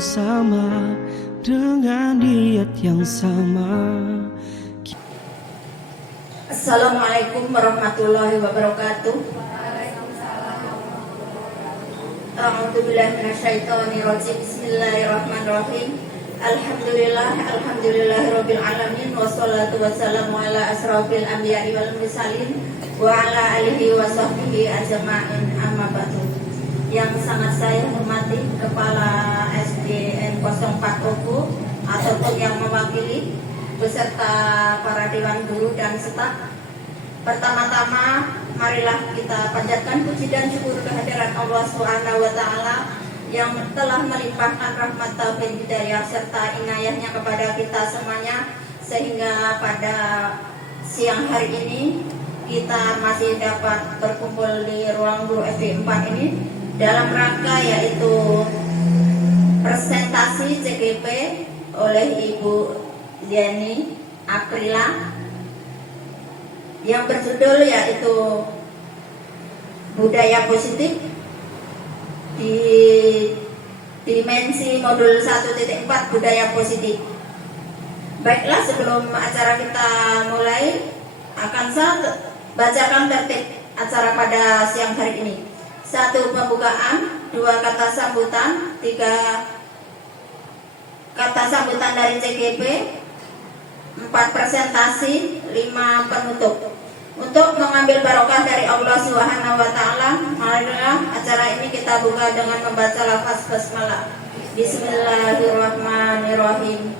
yang sama, dengan niat yang sama. Assalamualaikum warahmatullahi wabarakatuh. A'udzubillahi minasyaitonirrajim. Bismillahirrahmanirrahim. Alhamdulillahirabbil alamin, wassalatu wassalamu ala asrofil anbiya'i wal mursalin wa ala alihi wa sahbihi ajma'in, amma ba'du. Yang sangat saya hormati Kepala SDN 04 Oku ataupun yang mewakili beserta para dewan guru dan staf. Pertama-tama marilah kita panjatkan puji dan syukur kehadiran Allah Subhanahu wa taala yang telah melimpahkan rahmat taufik hidayah serta inayahnya kepada kita semuanya, sehingga pada siang hari ini kita masih dapat berkumpul di ruang guru SD 4 ini dalam rangka yaitu presentasi CGP oleh Ibu Yeni Aprila yang berjudul yaitu Budaya Positif di dimensi modul 1.4 Budaya Positif. Baiklah, sebelum acara kita mulai, akan saya bacakan tertib acara pada siang hari ini. 1. Pembukaan, 2. Kata sambutan, 3. Kata sambutan dari CGP, 4. Presentasi, 5. Penutup. Untuk mengambil barokah dari Allah Subhanahu wa taala, marilah acara ini kita buka dengan membaca lafaz basmalah. Bismillahirrahmanirrahim.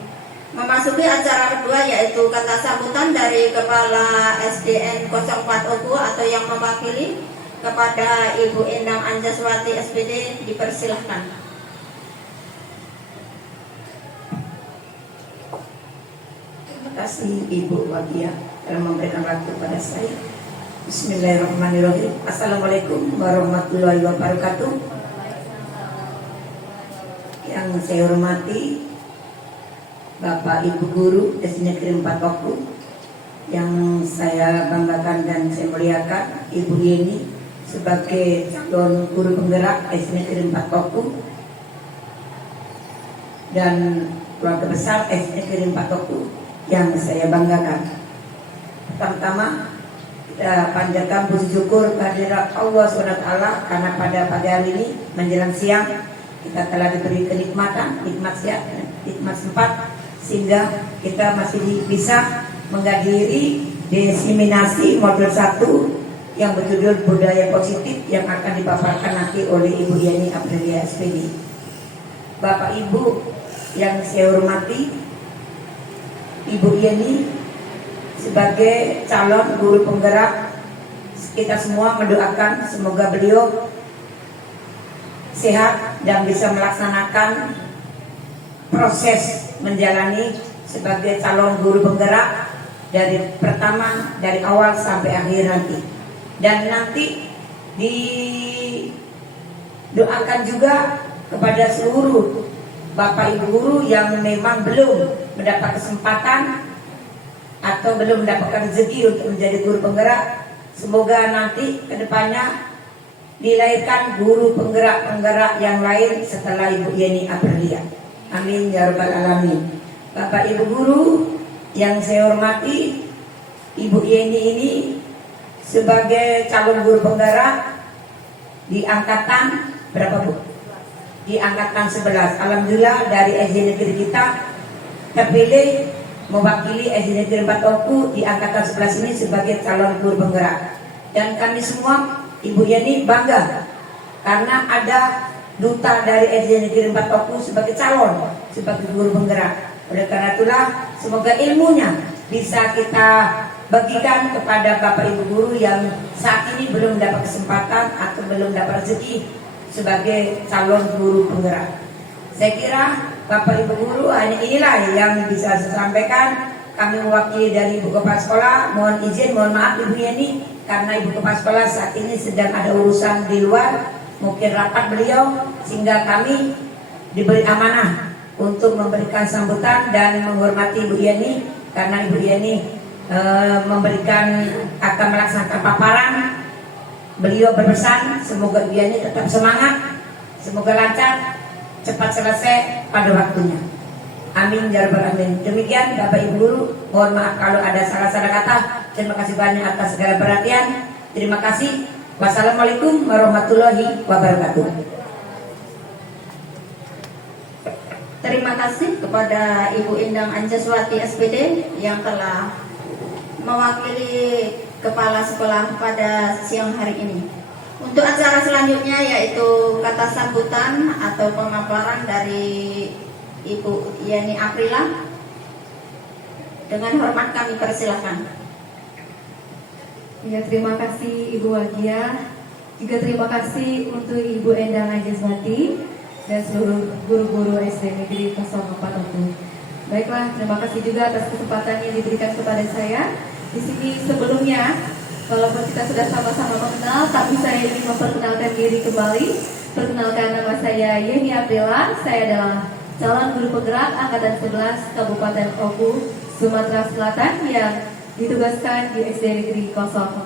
Memasuki acara kedua yaitu kata sambutan dari Kepala SDN 04 Oku atau yang mewakili kepada Ibu Endang Anjaswati SPD, dipersilahkan. Terima kasih Ibu Wadia telah memberikan waktu pada saya. Bismillahirrahmanirrahim. Assalamualaikum warahmatullahi wabarakatuh. Yang saya hormati Bapak Ibu Guru SD Negeri 4 Oku, yang saya banggakan dan saya muliakan Ibu Yeni sebagai calon guru penggerak SD Negeri 4 Oku, dan keluarga besar SD Negeri 4 Oku yang saya banggakan. Pertama, kita panjatkan puji syukur kehadirat Allah SWT karena pada pagi hari ini menjelang siang kita telah diberi kenikmatan, nikmat sehat, nikmat sempat, sehingga kita masih bisa menghadiri diseminasi modul 1 yang berjudul Budaya Positif yang akan dipaparkan nanti oleh Ibu Yeni Aprilia SPD. Bapak Ibu yang saya hormati, Ibu Yeni sebagai calon guru penggerak, kita semua mendoakan semoga beliau sehat dan bisa melaksanakan proses menjalani sebagai calon guru penggerak dari pertama, dari awal sampai akhir nanti. Dan nanti didoakan juga kepada seluruh Bapak Ibu guru yang memang belum mendapat kesempatan atau belum mendapatkan rezeki untuk menjadi guru penggerak, semoga nanti kedepannya dilahirkan guru penggerak-penggerak yang lain setelah Ibu Yeni Aprilia. Amin ya rabbal alamin. Bapak Ibu guru yang saya hormati, Ibu Yeni ini sebagai calon guru penggerak di angkatan berapa Bu? Di angkatan 11. Alhamdulillah dari SD negeri kita terpilih mewakili SD Negeri 4 Oku di angkatan 11 ini sebagai calon guru penggerak. Dan kami semua, Ibu Yeni bangga karena ada duta dari SD Negeri 4 Oku sebagai calon, sebagai guru penggerak. Oleh karena itulah semoga ilmunya bisa kita bagikan kepada Bapak Ibu guru yang saat ini belum mendapat kesempatan atau belum dapat rezeki sebagai calon guru penggerak. Saya kira Bapak Ibu guru hanya inilah yang bisa saya sampaikan. Kami mewakili dari Ibu Kepala Sekolah, mohon izin, mohon maaf Ibu Yeni, karena Ibu Kepala Sekolah saat ini sedang ada urusan di luar, mungkin rapat beliau, sehingga kami diberi amanah untuk memberikan sambutan dan menghormati Ibu Yeni, karena Ibu Yeni memberikan akan melaksanakan paparan. Beliau berpesan semoga Ibu Yeni tetap semangat, semoga lancar, cepat selesai pada waktunya. Amin ya rabbal alamin. Demikian Bapak Ibu Guru, mohon maaf kalau ada salah-salah kata. Terima kasih banyak atas segala perhatian. Terima kasih. Wassalamualaikum warahmatullahi wabarakatuh. Terima kasih kepada Ibu Indang Anjaswati SPD yang telah mewakili Kepala Sekolah pada siang hari ini. Untuk acara selanjutnya yaitu kata sambutan atau pemaparan dari Ibu Yeni Aprila. Dengan hormat kami persilahkan. Ya, terima kasih Ibu Wagia. Juga terima kasih untuk Ibu Endang Anjaswati dan seluruh guru-guru SD Negeri 04. Baiklah, terima kasih juga atas kesempatan yang diberikan kepada saya. Di sini sebelumnya, walaupun kita sudah sama-sama mengenal, tapi saya ingin memperkenalkan diri kembali. Perkenalkan, nama saya Yeni Aprila. Saya adalah calon guru penggerak Angkatan 11 Kabupaten Oku, Sumatera Selatan yang ditugaskan di SD Negeri 04.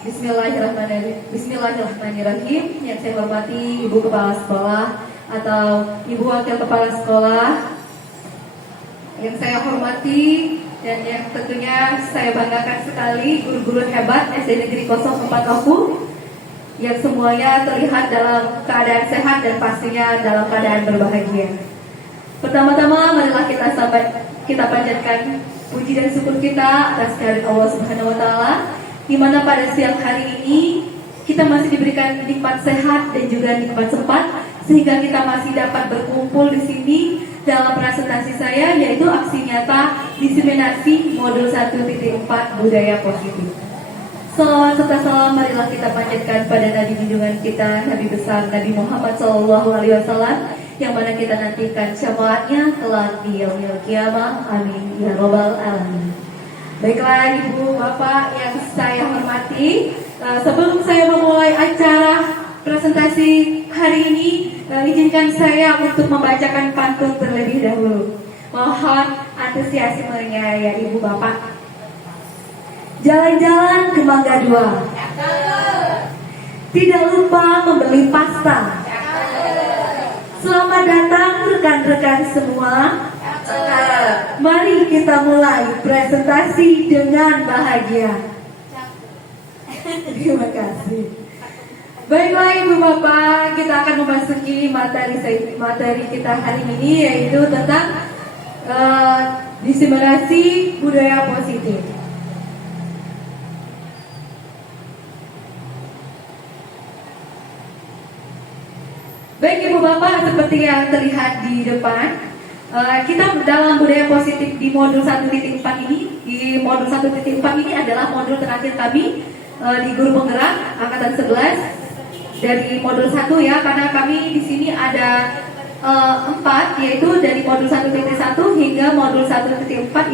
Bismillahirrahmanirrahim. Yang saya hormati Ibu Kepala Sekolah atau Ibu Wakil Kepala Sekolah, yang saya hormati dan yang tentunya saya banggakan sekali guru-guru hebat SD Negeri 04 Oku yang semuanya terlihat dalam keadaan sehat dan pastinya dalam keadaan berbahagia. Pertama-tama marilah kita panjatkan puji dan syukur kita atas kehadirat Allah Subhanahu wa taala, di mana pada siang hari ini kita masih diberikan nikmat sehat dan juga nikmat sempat sehingga kita masih dapat berkumpul di sini dalam presentasi saya, yaitu aksi nyata diseminasi modul 1.4 budaya positif. Salawat serta salam marilah kita panjatkan pada Nabi junjungan kita, Nabi besar Nabi Muhammad SAW, yang mana kita nantikan syafaatnya kelak di yaumil qiyamah. Amin ya robbal alamin. Baiklah Ibu Bapak yang saya hormati, sebelum saya memulai acara presentasi hari ini, izinkan saya untuk membacakan pantun terlebih dahulu. Mohon antusiasmenya ya Ibu Bapak. Jalan-jalan ke Mangga 2, tidak lupa membeli pasta. Selamat datang rekan-rekan semua. Mari kita mulai presentasi dengan bahagia. Terima kasih. Baiklah Ibu Bapak, kita akan memasuki materi kita hari ini, yaitu tentang diseminasi budaya positif. Baik Ibu Bapak, seperti yang terlihat di depan, kita dalam budaya positif di modul 1.4 ini, ini adalah modul terakhir kami di guru penggerak Angkatan 11 dari modul 1 ya, karena kami di sini ada 4, yaitu dari modul 1.1 hingga modul 1.4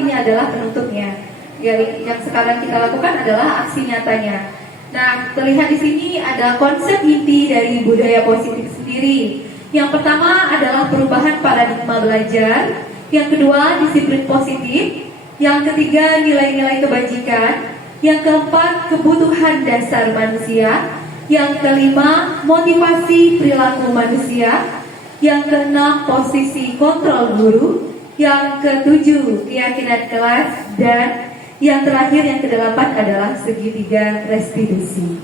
ini adalah penutupnya. Yang sekarang kita lakukan adalah aksi nyatanya. Nah, terlihat di sini ada konsep inti dari budaya positif sendiri. Yang pertama adalah perubahan paradigma belajar. Yang kedua, disiplin positif. Yang ketiga, nilai-nilai kebajikan. Yang keempat, kebutuhan dasar manusia. Yang kelima, motivasi perilaku manusia. Yang keenam, posisi kontrol guru. Yang ketujuh, keyakinan kelas. Dan yang terakhir, yang kedelapan adalah segitiga restitusi.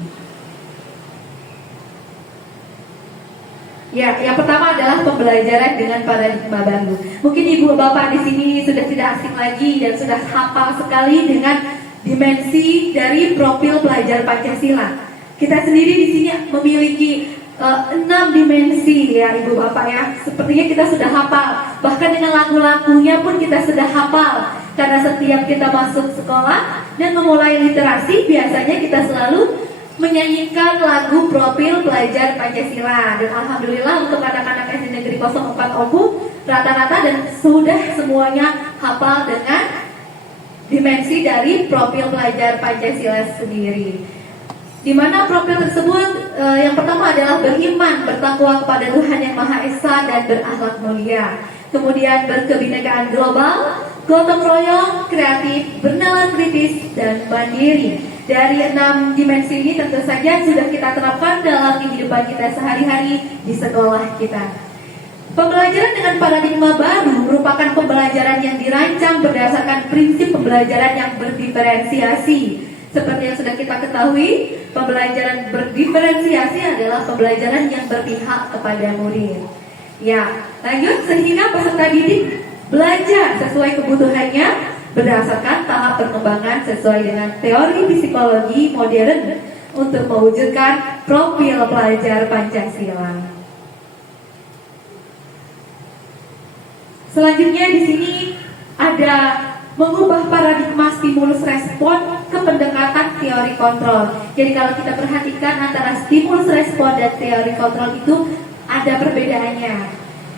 Ya, yang pertama adalah pembelajaran dengan paradigma baru. Mungkin Ibu Bapak di sini sudah tidak asing lagi dan sudah hafal sekali dengan dimensi dari profil pelajar Pancasila. Kita sendiri di sini memiliki 6 dimensi ya Ibu Bapak ya. Sepertinya kita sudah hafal. Bahkan dengan lagu-lagunya pun kita sudah hafal. Karena setiap kita masuk sekolah dan memulai literasi, biasanya kita selalu menyanyikan lagu profil pelajar Pancasila. Dan alhamdulillah untuk anak-anak SD Negeri 04 Oku rata-rata dan sudah semuanya hafal dengan dimensi dari profil pelajar Pancasila sendiri. Di mana profil tersebut yang pertama adalah beriman, bertakwa kepada Tuhan Yang Maha Esa dan berakhlak mulia. Kemudian berkebinekaan global, gotong royong, kreatif, bernalar kritis, dan mandiri. Dari 6 dimensi ini tentu saja sudah kita terapkan dalam kehidupan kita sehari-hari di sekolah kita. Pembelajaran dengan paradigma baru merupakan pembelajaran yang dirancang berdasarkan prinsip pembelajaran yang berdiferensiasi. Seperti yang sudah kita ketahui, pembelajaran berdiferensiasi adalah pembelajaran yang berpihak kepada murid. Ya, lanjut sehingga peserta didik belajar sesuai kebutuhannya berdasarkan tahap perkembangan sesuai dengan teori psikologi modern untuk mewujudkan profil pelajar Pancasila. Selanjutnya di sini ada mengubah paradigma stimulus respon ke pendekatan teori kontrol. Jadi kalau kita perhatikan antara stimulus respon dan teori kontrol itu ada perbedaannya.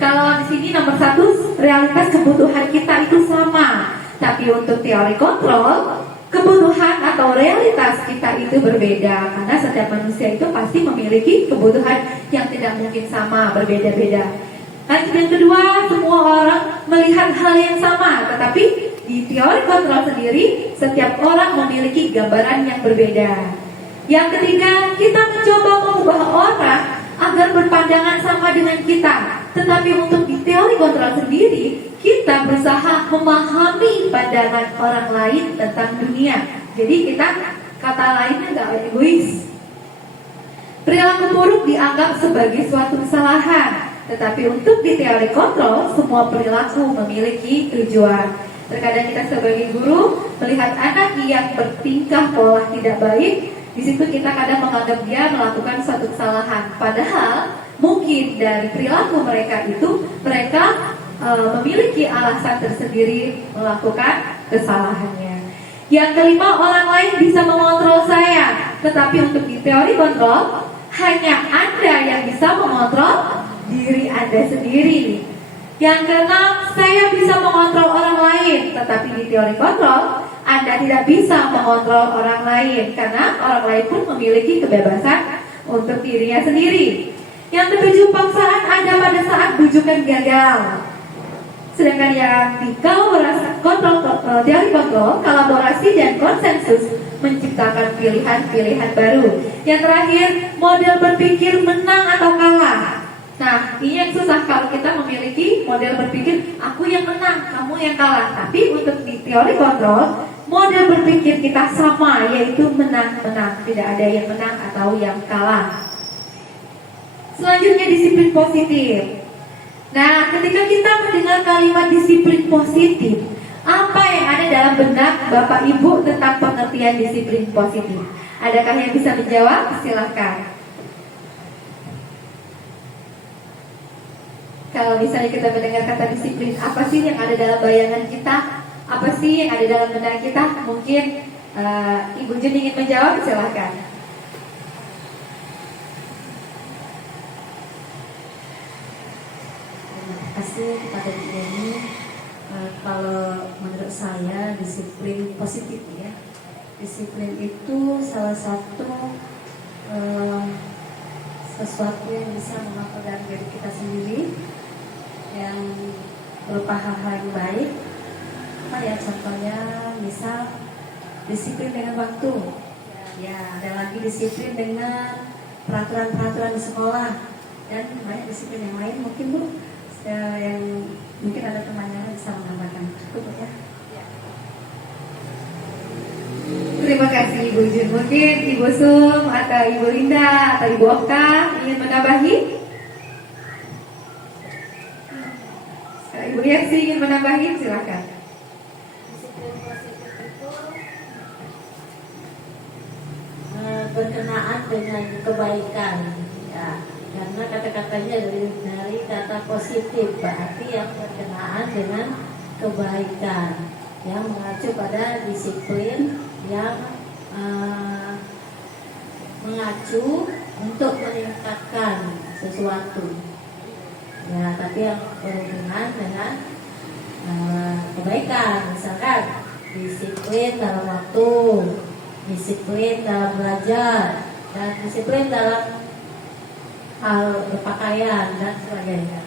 Kalau di sini nomor 1 realitas kebutuhan kita itu sama, tapi untuk teori kontrol kebutuhan atau realitas kita itu berbeda karena setiap manusia itu pasti memiliki kebutuhan yang tidak mungkin sama, berbeda-beda. Lanjut yang kedua, semua orang melihat hal yang sama, tetapi di teori kontrol sendiri, setiap orang memiliki gambaran yang berbeda. Yang ketiga, kita mencoba mengubah orang agar berpandangan sama dengan kita. Tetapi untuk di teori kontrol sendiri, kita berusaha memahami pandangan orang lain tentang dunia. Jadi kita, kata lainnya gak egois. Perilaku buruk dianggap sebagai suatu kesalahan. Tetapi untuk di teori kontrol, semua perilaku memiliki tujuan. Terkadang kita sebagai guru melihat anak yang bertingkah pola tidak baik, di situ kita kadang menganggap dia melakukan suatu kesalahan. Padahal mungkin dari perilaku mereka itu mereka memiliki alasan tersendiri melakukan kesalahannya. Yang kelima, orang lain bisa mengontrol saya, tetapi untuk di teori kontrol hanya Anda yang bisa mengontrol diri Anda sendiri. Yang keenam, saya bisa mengontrol orang lain, tetapi di teori kontrol Anda tidak bisa mengontrol orang lain karena orang lain pun memiliki kebebasan untuk dirinya sendiri. Yang ketujuh, paksaan Anda pada saat bujukan gagal. Sedangkan yang di teori kontrol, kolaborasi dan konsensus menciptakan pilihan-pilihan baru. Yang terakhir, model berpikir menang atau kalah. Nah, ini yang susah kalau kita memiliki model berpikir aku yang menang, kamu yang kalah. Tapi untuk di teori kontrol, model berpikir kita sama, yaitu menang-menang. Tidak ada yang menang atau yang kalah. Selanjutnya disiplin positif. Nah, ketika kita mendengar kalimat disiplin positif, apa yang ada dalam benak Bapak Ibu tentang pengertian disiplin positif? Adakah yang bisa menjawab? Silahkan. Kalau misalnya kita mendengar kata disiplin, apa sih yang ada dalam bayangan kita? Apa sih yang ada dalam benak kita? Mungkin Ibu Jun ingin menjawab, silahkan. Terima kasih kepada Bu Yeni. Kalau menurut saya disiplin positif ya. Disiplin itu salah satu sesuatu yang bisa mengatur dari diri kita sendiri, yang berupa hal-hal yang baik. Apa ya contohnya, misal disiplin dengan waktu, ya ada lagi disiplin dengan peraturan-peraturan di sekolah, dan banyak disiplin yang lain. Mungkin Bu yang mungkin ada temannya bisa menambahkan. Cukup ya. Terima kasih Ibu Jun. Mungkin Ibu Sum atau Ibu Linda atau Ibu Okta ingin menambahi? Ibu Yersi ingin menambahi, silakan. Disiplin positif itu berkenaan dengan kebaikan, ya, karena kata-katanya dari kata positif, berarti yang berkenaan dengan kebaikan, yang mengacu pada disiplin yang mengacu untuk meningkatkan sesuatu, ya, tapi yang berhubungan dengan kebaikan. Misalkan disiplin dalam waktu, disiplin dalam belajar, dan disiplin dalam hal berpakaian dan sebagainya.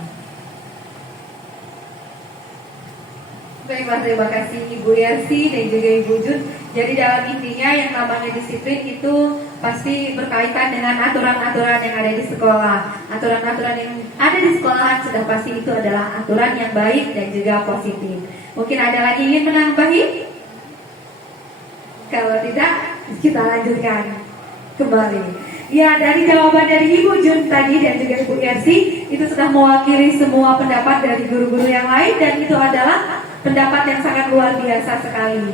Baiklah, terima kasih Ibu Yersi dan juga Ibu Jun. Jadi dalam intinya yang namanya disiplin itu pasti berkaitan dengan aturan-aturan yang ada di sekolah. Aturan-aturan yang ada di sekolah sudah pasti itu adalah aturan yang baik dan juga positif. Mungkin ada lagi ingin menambahi? Kalau tidak, kita lanjutkan kembali. Ya, dari jawaban dari Ibu Jun tadi dan juga Ibu Yersi, itu sudah mewakili semua pendapat dari guru-guru yang lain, dan itu adalah pendapat yang sangat luar biasa sekali.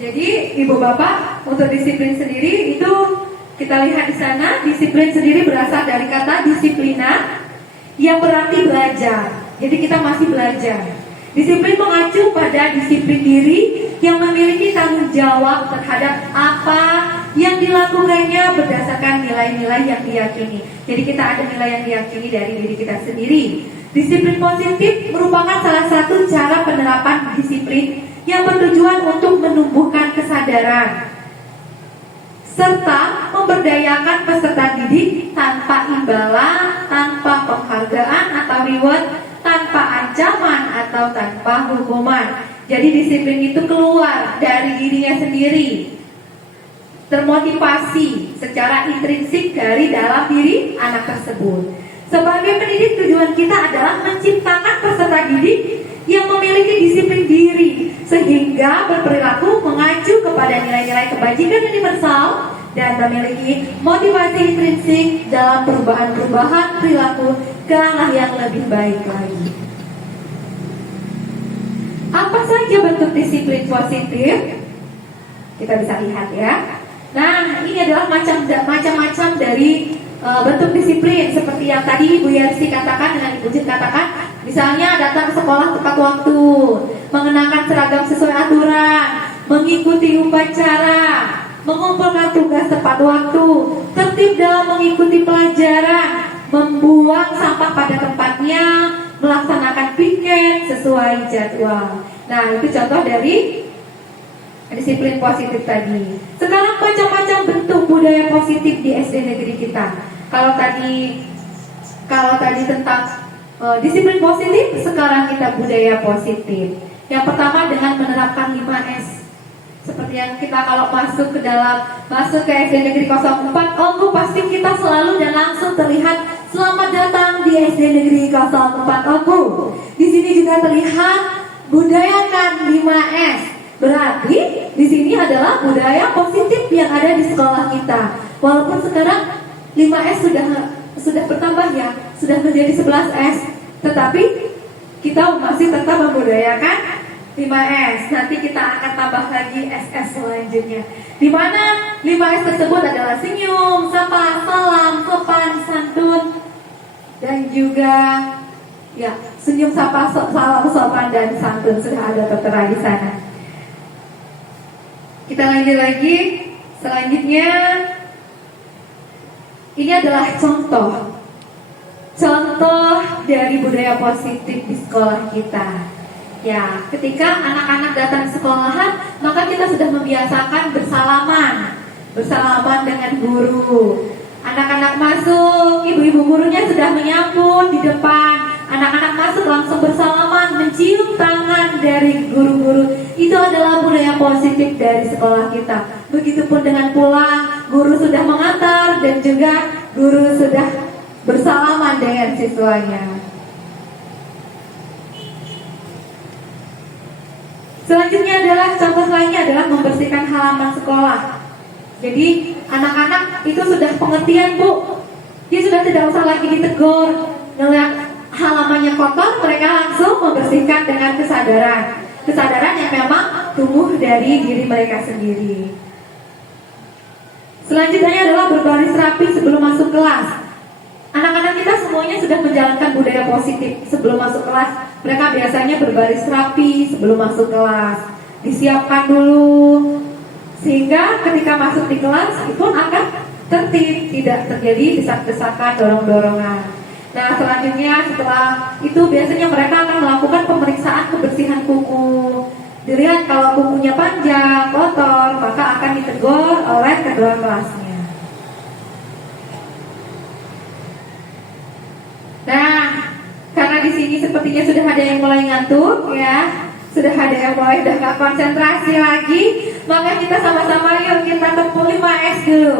Jadi Ibu Bapak, untuk disiplin sendiri itu kita lihat di sana, disiplin sendiri berasal dari kata disiplina yang berarti belajar. Jadi kita masih belajar. Disiplin mengacu pada disiplin diri yang memiliki tanggung jawab terhadap apa yang dilakukannya berdasarkan nilai-nilai yang diyakini. Jadi kita ada nilai yang diyakini dari diri kita sendiri. Disiplin positif merupakan salah satu cara penerapan disiplin yang bertujuan untuk menumbuhkan kesadaran serta memberdayakan peserta didik tanpa imbalan, tanpa penghargaan atau reward, tanpa ancaman atau tanpa hukuman. Jadi disiplin itu keluar dari dirinya sendiri, termotivasi secara intrinsik dari dalam diri anak tersebut. Sebagai pendidik, tujuan kita adalah menciptakan peserta didik yang memiliki disiplin diri sehingga berperilaku mengacu kepada nilai-nilai kebajikan universal dan memiliki motivasi intrinsik dalam perubahan-perubahan perilaku ke arah yang lebih baik lagi. Apa saja bentuk disiplin positif? Kita bisa lihat ya. Nah, ini adalah macam-macam dari bentuk disiplin seperti yang tadi Ibu Yersi katakan dengan Ibu Jin katakan. Misalnya datang ke sekolah tepat waktu, mengenakan seragam sesuai aturan, mengikuti upacara, mengumpulkan tugas tepat waktu, tertib dalam mengikuti pelajaran, membuang sampah pada tempatnya, melaksanakan piket sesuai jadwal. Nah, itu contoh dari disiplin positif tadi. Sekarang macam-macam bentuk budaya positif di SD negeri kita. Kalau tadi tentang disiplin positif, sekarang kita budaya positif. Yang pertama dengan menerapkan 5S. Seperti yang kita kalau masuk ke SD Negeri 04 Oku, pasti kita selalu dan langsung terlihat selamat datang di SD Negeri 04 Oku. Di sini juga terlihat budayakan 5S. Berarti di sini adalah budaya positif yang ada di sekolah kita. Walaupun sekarang 5S sudah bertambah ya, sudah menjadi 11S, tetapi kita masih tetap membudayakan 5S. Nanti kita akan tambah lagi SS selanjutnya, di mana 5S tersebut adalah senyum, sapa, salam, sopan, santun, dan juga ya senyum, sapa, salam, sopan, dan santun sudah ada tertera di sana. Kita lanjut lagi. Selanjutnya ini adalah contoh dari budaya positif di sekolah kita. Ya, ketika anak-anak datang ke sekolahan, maka kita sudah membiasakan bersalaman dengan guru. Anak-anak masuk, ibu-ibu gurunya sudah menyambut di depan. Anak-anak masuk langsung bersalaman, mencium tangan dari guru-guru. Itu adalah budaya positif dari sekolah kita. Begitupun dengan pulang, guru sudah mengantar dan juga guru sudah bersalaman dengan siswanya. Selanjutnya adalah contoh lainnya adalah membersihkan halaman sekolah. Jadi anak-anak itu sudah pengertian, Bu. Dia sudah tidak usah lagi ditegur. Melihat halamannya kotor, mereka langsung membersihkan dengan kesadaran yang memang tumbuh dari diri mereka sendiri. Selanjutnya adalah berbaris rapi sebelum masuk kelas. Anak-anak kita semuanya sudah menjalankan budaya positif. Sebelum masuk kelas, mereka biasanya berbaris rapi sebelum masuk kelas. Disiapkan dulu, sehingga ketika masuk di kelas itu akan tertib, tidak terjadi desak-desakan, dorong-dorongan. Nah, selanjutnya setelah itu biasanya mereka akan melakukan pemeriksaan kebersihan kuku. Dilihat kalau kukunya panjang, kotor, maka akan ditegur oleh kedua kelasnya. Nah, karena di sini sepertinya sudah ada yang mulai ngantuk ya, sudah ada yang mulai udah nggak konsentrasi lagi, Maka kita sama-sama yuk kita tepuk 5S dulu.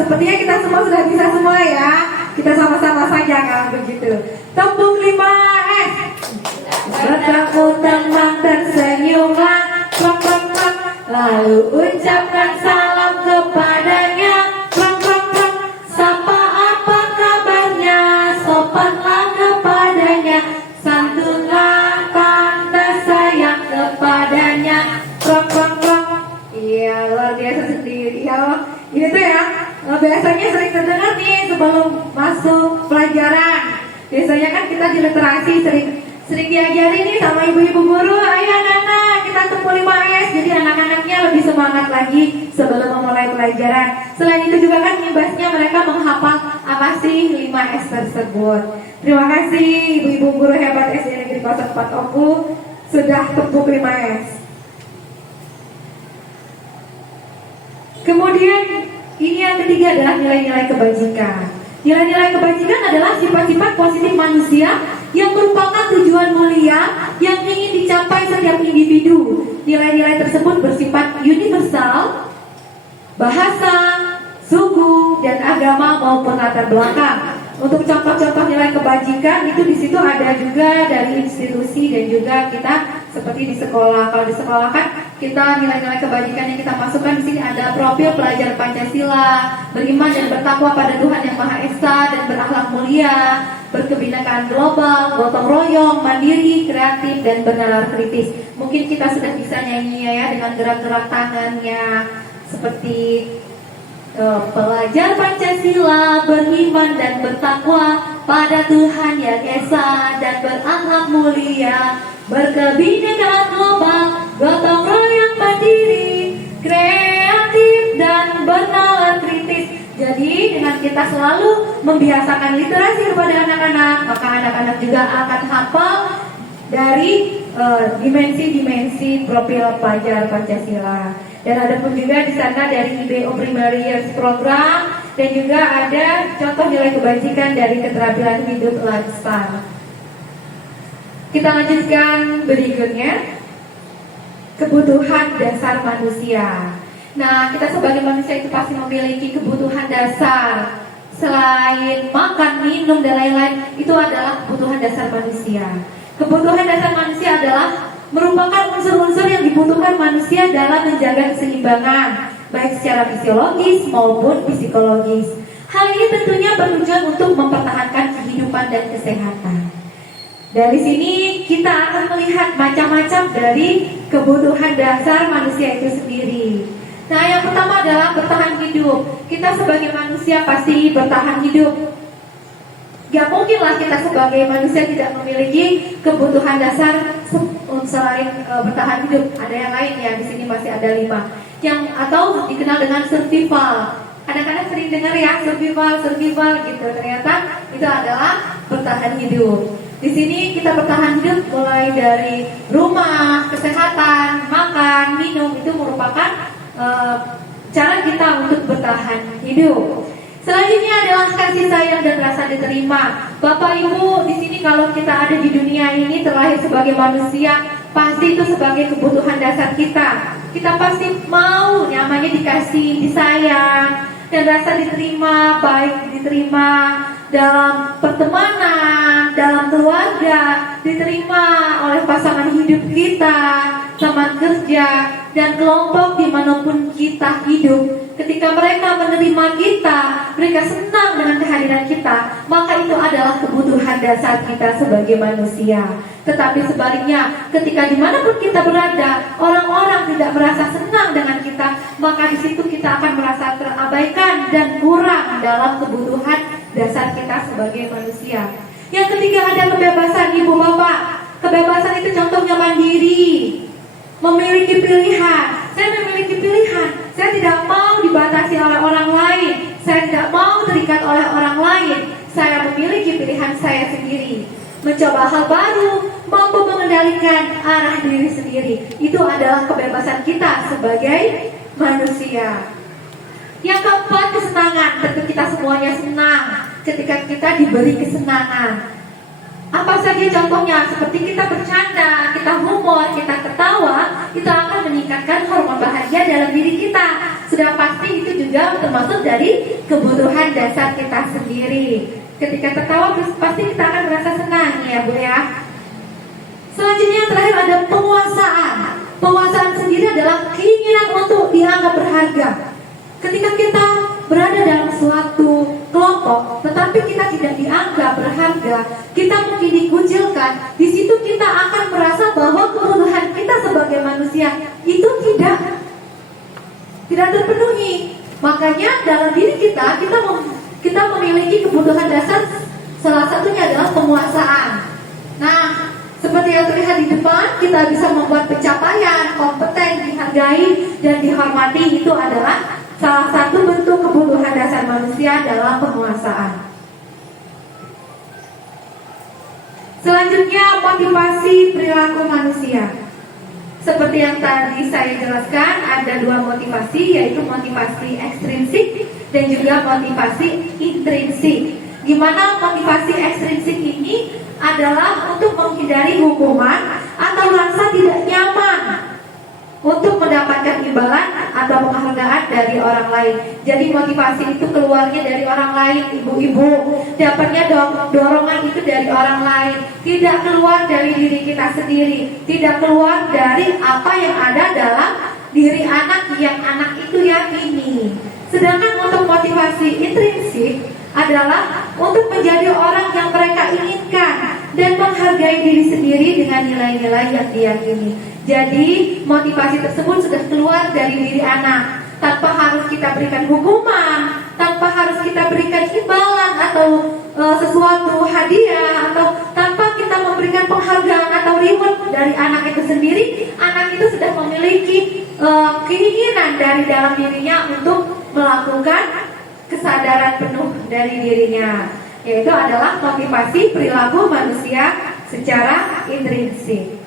Sepertinya kita semua sudah bisa semua ya. Kita sama-sama saja kalau begitu. Tepuk 5S. Bertemu teman tersenyumlah, plak plak plak. Lalu ucapkan salam kepadanya, plak plak plak. Sapa apa kabarnya, sopanlah kepadanya, santunlah tanda sayang kepadanya, plak plak plak. Iya, luar biasa sendiri ya. Ini tuh ya, biasanya sering terdengar nih sebelum masuk pelajaran. Biasanya kan kita di literasi sering diajari nih sama ibu-ibu guru, ayo anak-anak kita tepuk 5S. Jadi anak-anaknya lebih semangat lagi sebelum memulai pelajaran. Selain itu juga kan imbasnya mereka menghafal apa sih 5S tersebut. Terima kasih ibu-ibu guru hebat SD Negeri 04 Oku sudah tepuk 5S. Kemudian ini yang ketiga adalah nilai-nilai kebajikan. Nilai-nilai kebajikan adalah sifat-sifat positif manusia yang merupakan tujuan mulia yang ingin dicapai setiap individu. Nilai-nilai tersebut bersifat universal, bahasa, suku, dan agama maupun latar belakang. Untuk contoh-contoh nilai kebajikan itu di situ ada juga dari institusi dan juga kita seperti di sekolah. Kalau di sekolah kan kita nilai-nilai kebajikan yang kita masukkan di sini ada profil pelajar Pancasila, beriman dan bertakwa pada Tuhan Yang Maha Esa dan berakhlak mulia, berkebinekaan global, gotong royong, mandiri, kreatif dan bernalar kritis. Mungkin kita sudah bisa nyanyi ya dengan gerak-gerak tangannya seperti pelajar Pancasila beriman dan bertakwa pada Tuhan Yang Esa dan berakhlak mulia, berkebinekaan global, gotong royong, mandiri, kreatif dan bernalar kritis. Jadi dengan kita selalu membiasakan literasi kepada anak-anak, maka anak-anak juga akan hafal dari dimensi-dimensi profil pelajar Pancasila. Dan ada pun juga di sana dari IBO Primary Years Program dan juga ada contoh nilai kebajikan dari keterampilan hidup lifestyle. Kita lanjutkan berikutnya, kebutuhan dasar manusia. Nah, kita sebagai manusia itu pasti memiliki kebutuhan dasar. Selain makan, minum, dan lain-lain, itu adalah kebutuhan dasar manusia. Kebutuhan dasar manusia adalah merupakan unsur-unsur yang dibutuhkan manusia dalam menjaga keseimbangan, baik secara fisiologis maupun psikologis. Hal ini tentunya bertujuan untuk mempertahankan kehidupan dan kesehatan. Dari sini kita akan melihat macam-macam dari kebutuhan dasar manusia itu sendiri. Nah, yang pertama adalah bertahan hidup. Kita sebagai manusia pasti bertahan hidup. Gak mungkinlah kita sebagai manusia tidak memiliki kebutuhan dasar selain bertahan hidup. Ada yang lain ya, di sini masih ada 5. Yang atau dikenal dengan survival. Kadang-kadang sering dengar ya survival gitu. Ternyata itu adalah bertahan hidup. Di sini kita bertahan hidup mulai dari rumah, kesehatan, makan, minum, itu merupakan cara kita untuk bertahan hidup. Selanjutnya adalah kasih sayang dan rasa diterima. Bapak Ibu, di sini kalau kita ada di dunia ini terlahir sebagai manusia, pasti itu sebagai kebutuhan dasar kita. Kita pasti mau namanya dikasih, disayang, dan rasa diterima, baik diterima dalam pertemanan, dalam keluarga, diterima oleh pasangan hidup kita, teman kerja, dan kelompok dimanapun kita hidup. Ketika mereka menerima kita, mereka senang dengan kehadiran kita, maka itu adalah kebutuhan dasar kita sebagai manusia. Tetapi sebaliknya, ketika dimanapun kita berada, orang-orang tidak merasa senang dengan kita, maka di situ kita akan merasa terabaikan dan kurang dalam kebutuhan dasar kita sebagai manusia. Yang ketiga ada kebebasan, Ibu Bapak. Kebebasan itu contohnya mandiri, memiliki pilihan. Saya memiliki pilihan. Saya tidak mau dibatasi oleh orang lain. Saya tidak mau terikat oleh orang lain. Saya memiliki pilihan saya sendiri. Mencoba hal baru, mampu mengendalikan arah diri sendiri. Itu adalah kebebasan kita sebagai manusia. Yang keempat, kesenangan. Tentu kita semuanya senang ketika kita diberi kesenangan. Apa saja contohnya? Seperti kita bercanda, kita humor, kita ketawa, itu akan meningkatkan hormon bahagia dalam diri kita. Sudah pasti itu juga termasuk dari kebutuhan dasar kita sendiri. Ketika tertawa pasti kita akan merasa senang ya Bu ya. Selanjutnya yang terakhir ada penguasaan. Penguasaan sendiri adalah keinginan untuk dianggap berharga. Ketika kita berada dalam suatu kelompok, tetapi kita tidak dianggap berharga, kita mungkin dikucilkan. Di situ kita akan merasa bahwa kebutuhan kita sebagai manusia itu tidak terpenuhi. Makanya dalam diri kita memiliki kebutuhan dasar. Salah satunya adalah penguasaan. Nah, seperti yang terlihat di depan, kita bisa membuat pencapaian, kompeten, dihargai dan dihormati. Itu adalah salah satu bentuk kebutuhan dasar manusia dalam penguasaan. Selanjutnya, motivasi perilaku manusia. Seperti yang tadi saya jelaskan, ada dua motivasi, yaitu motivasi ekstrinsik dan juga motivasi intrinsik. Di mana motivasi ekstrinsik ini adalah untuk menghindari hukuman atau rasa tidak nyaman untuk mendapatkan imbalan atau penghargaan dari orang lain. Jadi motivasi itu keluarnya dari orang lain, ibu-ibu. Dapatnya dorongan itu dari orang lain, tidak keluar dari diri kita sendiri, tidak keluar dari apa yang ada dalam diri anak yang anak itu yakini. Sedangkan untuk motivasi intrinsik adalah untuk menjadi orang yang mereka inginkan dan menghargai diri sendiri dengan nilai-nilai yang diyakini. Jadi motivasi tersebut sudah keluar dari diri anak, tanpa harus kita berikan hukuman, tanpa harus kita berikan imbalan atau sesuatu hadiah, atau tanpa kita memberikan penghargaan atau reward dari anak itu sendiri. Anak itu sudah memiliki keinginan dari dalam dirinya untuk melakukan kesadaran penuh dari dirinya, yaitu adalah motivasi perilaku manusia secara intrinsik.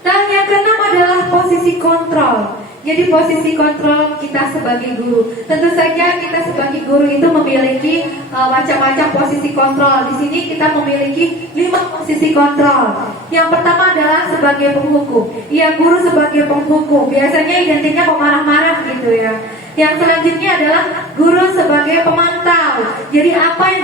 Dan yang keenam adalah posisi kontrol. Jadi posisi kontrol kita sebagai guru. Tentu saja kita sebagai guru itu memiliki macam-macam posisi kontrol. Di sini kita memiliki 5 posisi kontrol. Yang pertama adalah sebagai penghukum. Ya, guru sebagai penghukum. Biasanya identiknya pemarah-marah gitu ya. Yang selanjutnya adalah guru sebagai pemantau. Jadi apa yang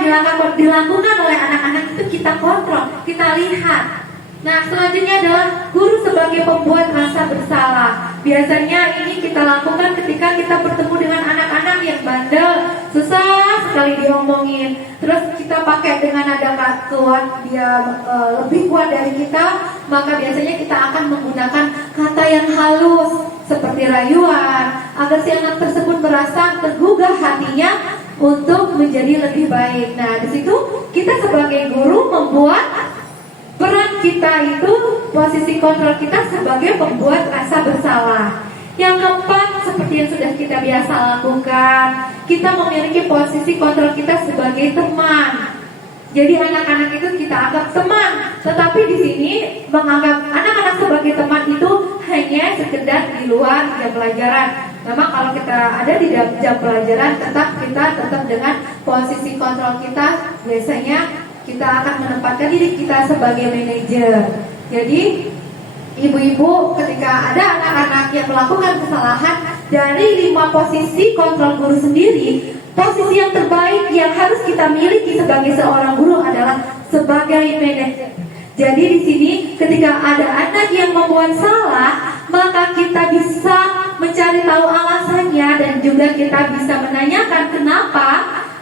dilakukan oleh anak-anak itu kita kontrol, kita lihat. Nah, selanjutnya adalah guru sebagai pembuat rasa bersalah. Biasanya ini kita lakukan ketika kita bertemu dengan anak-anak yang bandel, susah sekali diomongin. Terus kita pakai dengan nada kuat, dia lebih kuat dari kita, maka biasanya kita akan menggunakan kata yang halus seperti rayuan, agar si anak tersebut merasa tergugah hatinya untuk menjadi lebih baik. Nah, di situ kita sebagai guru membuat peran kita itu, posisi kontrol kita sebagai pembuat rasa bersalah. Yang keempat, seperti yang sudah kita biasa lakukan, kita memiliki posisi kontrol kita sebagai teman. Jadi anak-anak itu kita anggap teman, tetapi di sini menganggap anak-anak sebagai teman itu hanya sekedar di luar jam pelajaran. Memang kalau kita ada di jam pelajaran, kita tetap dengan posisi kontrol kita. Biasanya kita akan menempatkan diri kita sebagai manajer. Jadi ibu-ibu ketika ada anak-anak yang melakukan kesalahan, dari 5 posisi kontrol guru sendiri, posisi yang terbaik yang harus kita miliki sebagai seorang guru adalah sebagai manajer. Jadi di sini ketika ada anak yang membuat salah, maka kita bisa mencari tahu alasannya dan juga kita bisa menanyakan kenapa.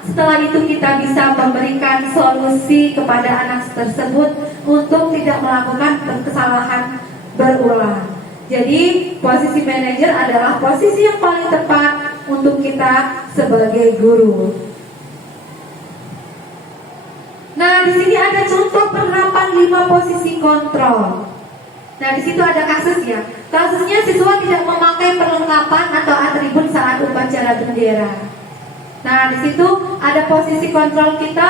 Setelah itu kita bisa memberikan solusi kepada anak tersebut untuk tidak melakukan kesalahan berulang. Jadi posisi manajer adalah posisi yang paling tepat untuk kita sebagai guru. Nah, di sini ada contoh penerapan 5 posisi kontrol. Nah, di situ ada kasus ya. Kasusnya siswa tidak memakai perlengkapan atau atribut saat upacara bendera. Nah, di situ ada posisi kontrol kita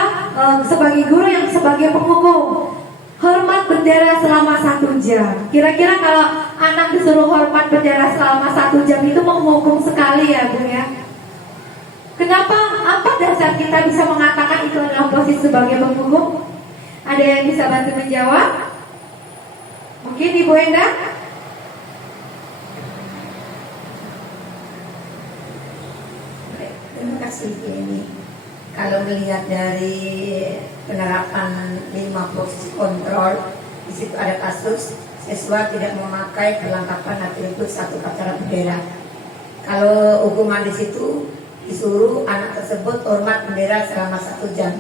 sebagai guru yang sebagai penghukum. Hormat bendera selama 1 jam. Kira-kira kalau anak disuruh hormat bendera selama 1 jam itu menghukum sekali ya Bu ya. Kenapa? Apa dasar kita bisa mengatakan itu adalah posisi sebagai penghukum? Ada yang bisa bantu menjawab? Mungkin Ibu Enda? Terima kasih ini. Kalau melihat dari penerapan 5 posisi kontrol, di situ ada kasus siswa tidak memakai perlengkapan atribut satu upacara bendera. Kalau hukuman di situ disuruh anak tersebut hormat bendera selama 1 jam.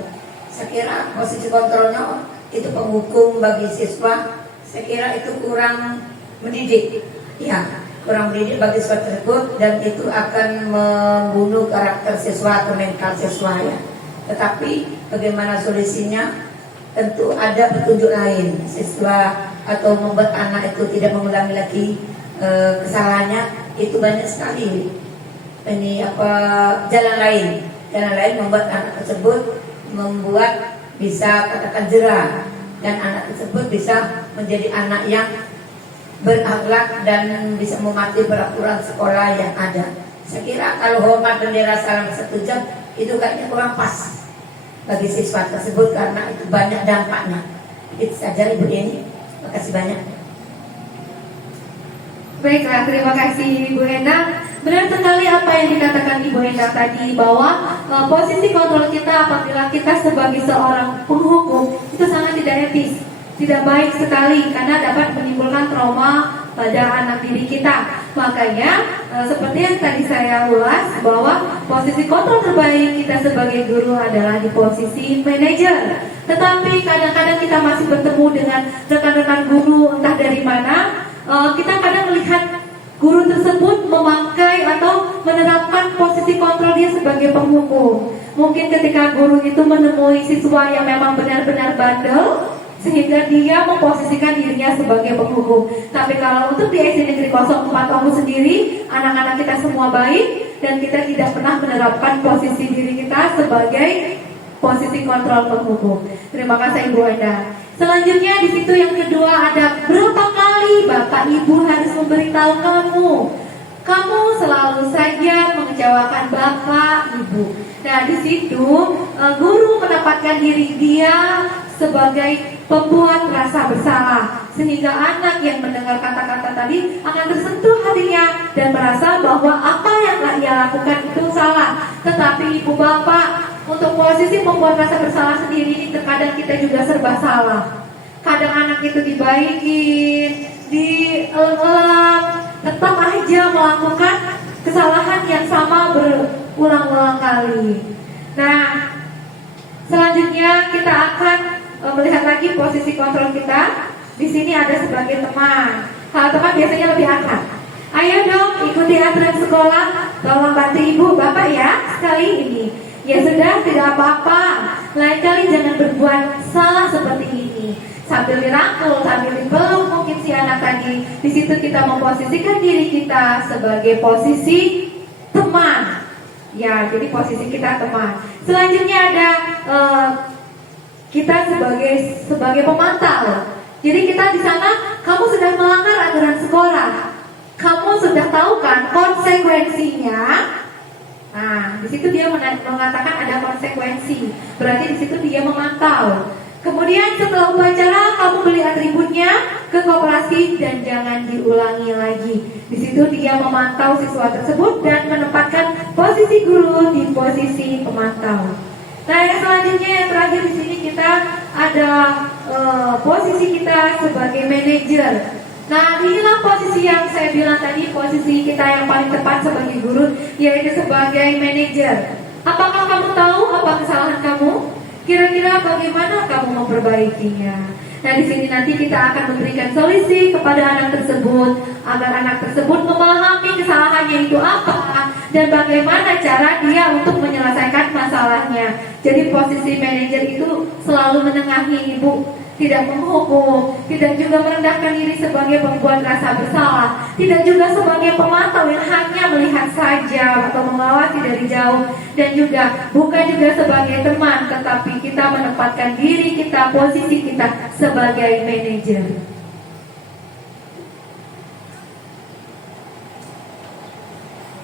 Saya kira posisi kontrolnya itu penghukum bagi siswa. Saya kira itu kurang mendidik, ya, kurang mendidik bagi siswa tersebut, dan itu akan membunuh karakter siswa atau mental siswa, ya. Tetapi bagaimana solusinya? Tentu ada petunjuk lain, siswa atau membuat anak itu tidak mengulangi lagi kesalahannya. Itu banyak sekali jalan lain membuat anak tersebut membuat bisa katakan jerah, dan anak tersebut bisa menjadi anak yang berakhlak dan bisa mematuhi peraturan sekolah yang ada. Saya kira kalau hormat bendera selama 1 jam itu kayaknya kurang pas bagi siswa tersebut, karena itu banyak dampaknya. Itu saja Ibu Eni. Terima kasih banyak. Baiklah, terima kasih Ibu Endang. Benar sekali apa yang dikatakan Ibu Endang tadi, bahwa posisi kontrol kita apabila kita sebagai seorang penghukum itu sangat tidak etis, tidak baik sekali, karena dapat menimbulkan trauma pada anak didik kita. Makanya seperti yang tadi saya ulas, bahwa posisi kontrol terbaik kita sebagai guru adalah di posisi manajer. Tetapi kadang-kadang kita masih bertemu dengan rekan-rekan guru entah dari mana. Kita kadang melihat guru tersebut memakai atau menerapkan posisi kontrol dia sebagai penghukum. Mungkin ketika guru itu menemui siswa yang memang benar-benar bandel, sehingga dia memposisikan dirinya sebagai penghukum. Tapi kalau untuk di SD Negeri 04 Omu sendiri, anak-anak kita semua baik, dan kita tidak pernah menerapkan posisi diri kita sebagai posisi kontrol penghukum. Terima kasih Ibu Enda. Selanjutnya di situ yang kedua ada, berapa kali Bapak Ibu harus memberitahu kamu selalu saja mengecewakan Bapak Ibu. Nah di situ guru menempatkan diri dia sebagai pembuat rasa bersalah, sehingga anak yang mendengar kata-kata tadi akan tersentuh hatinya dan merasa bahwa apa yang ia lakukan itu salah. Tetapi Ibu Bapak, untuk posisi membuat rasa bersalah sendiri ini terkadang kita juga serba salah. Kadang anak itu dibaikin, dieleng-eleng, tetap aja melakukan kesalahan yang sama berulang-ulang kali. Nah, selanjutnya kita akan melihat lagi posisi kontrol kita. Di sini ada sebagai teman. Kalau teman biasanya lebih akrab. Ayo dong ikuti aturan sekolah. Tolong bantu ibu, bapak ya sekali ini. Ya sudah, tidak apa-apa. Lain kali jangan berbuat salah seperti ini. Sambil dirangkul, sambil dipeluk mungkin si anak tadi. Di situ kita memposisikan diri kita sebagai posisi teman. Ya, jadi posisi kita teman. Selanjutnya ada kita sebagai pemantau. Jadi kita di sana, kamu sudah melanggar aturan sekolah. Kamu sudah tahu kan konsekuensinya. Nah, di situ dia mengatakan ada konsekuensi. Berarti di situ dia memantau. Kemudian setelah upacara kamu beli atributnya ke koperasi dan jangan diulangi lagi. Di situ dia memantau siswa tersebut dan menempatkan posisi guru di posisi pemantau. Nah, yang selanjutnya yang terakhir di sini kita ada posisi kita sebagai manajer. Nah, inilah posisi yang saya bilang tadi, posisi kita yang paling tepat sebagai guru, yaitu sebagai manajer. Apakah kamu tahu apa kesalahan kamu? Kira-kira bagaimana kamu memperbaikinya? Nah, di sini nanti kita akan memberikan solusi kepada anak tersebut agar anak tersebut memahami kesalahannya itu apa dan bagaimana cara dia untuk menyelesaikan masalahnya. Jadi posisi manajer itu selalu menengahi ibu, tidak menghukum, tidak juga merendahkan diri sebagai pembuat rasa bersalah, tidak juga sebagai pemantau yang hanya melihat saja atau mengawasi dari jauh, dan juga bukan juga sebagai teman, tetapi kita menempatkan diri kita, posisi kita sebagai manajer.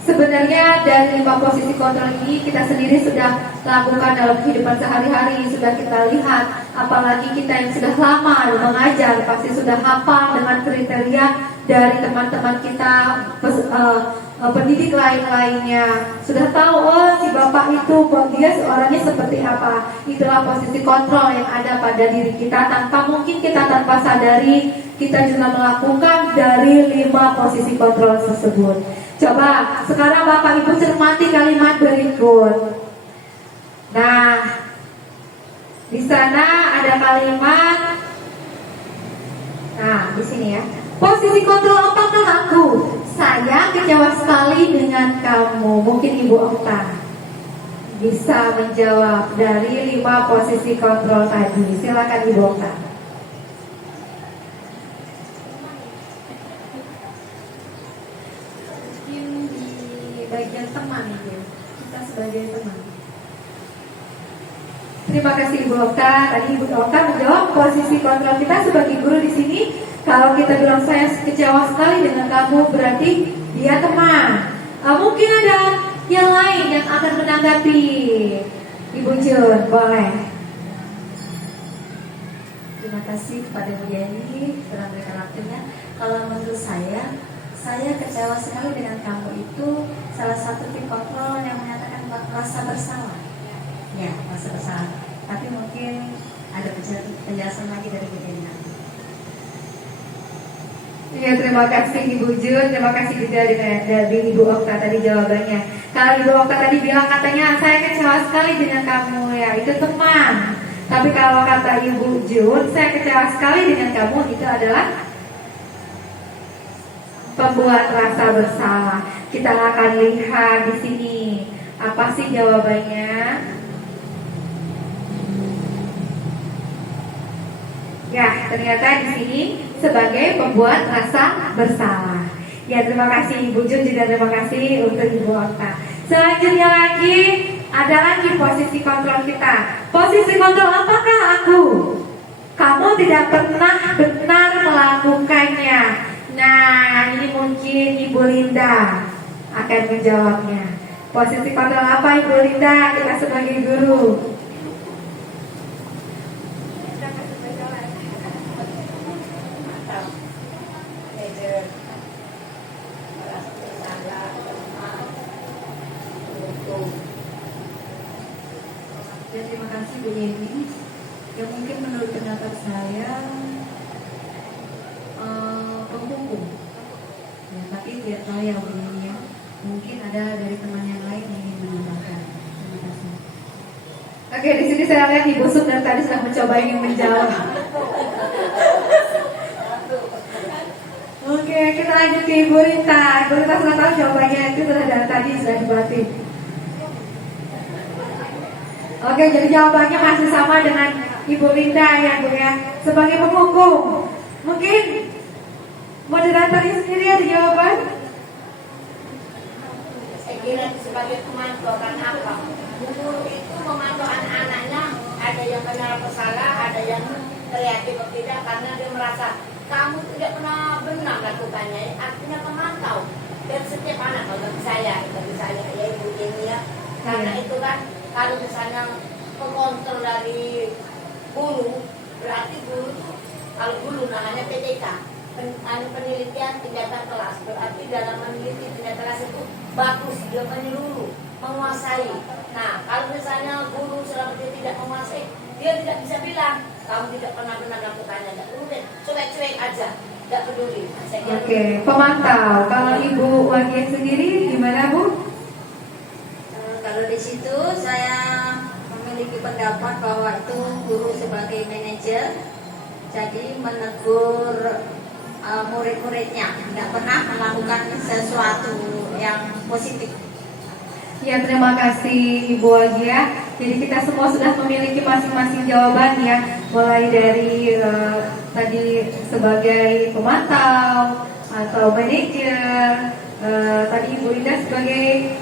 Sebenarnya sebenarnya dari 5 posisi kontrol ini kita sendiri sudah lakukan dalam kehidupan sehari-hari, sudah kita lihat. Apalagi kita yang sudah lama mengajar pasti sudah hafal dengan kriteria dari teman-teman kita, pendidik lain-lainnya. Sudah tahu, oh si bapak itu dia orangnya seperti apa. Itulah posisi kontrol yang ada pada diri kita, mungkin kita tanpa sadari kita juga melakukan dari 5 posisi kontrol tersebut. Coba sekarang Bapak Ibu cermati kalimat berikut. Nah, di sana ada kalimat. Nah, di sini ya. Posisi kontrol apakah aku? Saya kecewa sekali dengan kamu. Mungkin Ibu Okta bisa menjawab dari 5 posisi kontrol tadi. Silakan Ibu Okta. Bagian teman itu, kita sebagai teman. Terima kasih Ibu Okta. Tadi Ibu Okta menjawab posisi kontrol kita sebagai guru di sini. Kalau kita bilang saya kecewa sekali dengan kamu, berarti dia teman. Mungkin ada yang lain yang akan menanggapi. Ibu Jun, boleh. Terima kasih kepada Bu Yeni telah memberikan waktunya. Kalau menurut saya kecewa sekali dengan kamu itu salah satu tip kontrol yang menyatakan rasa bersalah. Ya, rasa bersalah. Tapi mungkin ada penjelasan lagi dari Bu Yeni. Ya, terima kasih Ibu Jun, terima kasih juga dari Ibu Okta tadi jawabannya. Kalau Ibu Okta tadi bilang katanya saya kecewa sekali dengan kamu, ya itu teman. Tapi kalau kata Ibu Jun, saya kecewa sekali dengan kamu, itu adalah pembuat rasa bersalah. Kita akan lihat di sini apa sih jawabannya. Ya, ternyata di sini sebagai pembuat rasa bersalah. Ya, terima kasih Ibu Jun, juga terima kasih untuk Ibu Okta. Selanjutnya lagi ada lagi posisi kontrol kita. Posisi kontrol apakah aku? Kamu tidak pernah benar melakukannya. Nah, ini mungkin Ibu Linda akan menjawabnya. Posisi kontrol apa Ibu Linda? Kita sebagai guru. Ya, terima kasih Bu Yeni. Ya, mungkin menurut pendapat saya penghukum. Ya, tapi tidak tahu ya Bu Yeni ya. Mungkin ada dari teman yang lain yang ingin menambahkan. Terima kasih. Oke, di sini saya lihat Ibu Sub dari tadi sudah mencoba ingin menjawab. Oke, kita lanjut ke Ibu Rita. Ibu Rita sudah tahu jawabannya, itu sudah dari tadi sudah dibuatin. Oke, jadi jawabannya masih sama dengan Ibu Linda ya Bu ya. Sebagai penghukum, mungkin moderatornya sendiri ada jawaban? Saya kira sebagai pemantau, karena apa? Guru itu memantau anak-anaknya, ada yang benar bersalah, ada yang kreatif atau tidak, karena dia merasa kamu tidak pernah benar lakukannya, artinya memantau. Dan setiap anak, kalau bagi saya ya Ibu Jenny ya, karena itu kan kalau misalnya pengontrol dari guru, berarti guru tuh, kalau guru namanya PTK, penelitian tingkatan kelas, berarti dalam meneliti tingkatan kelas itu bagus, dia menyeluruh, menguasai. Nah, kalau misalnya guru selama dia tidak menguasai, dia tidak bisa bilang kamu tidak pernah lakukannya, tidak perlu deh, cuek-cuek aja, tidak peduli. Oke, pemantau. Kalau Ibu Wahia sendiri gimana Bu? Kalau di situ saya memiliki pendapat bahwa itu guru sebagai manajer, jadi menegur murid-muridnya, tidak pernah melakukan sesuatu yang positif. Ya, terima kasih Ibu Wahia. Jadi kita semua sudah memiliki masing-masing jawaban ya, mulai dari tadi sebagai pemantau atau manajer, tadi Ibu Linda sebagai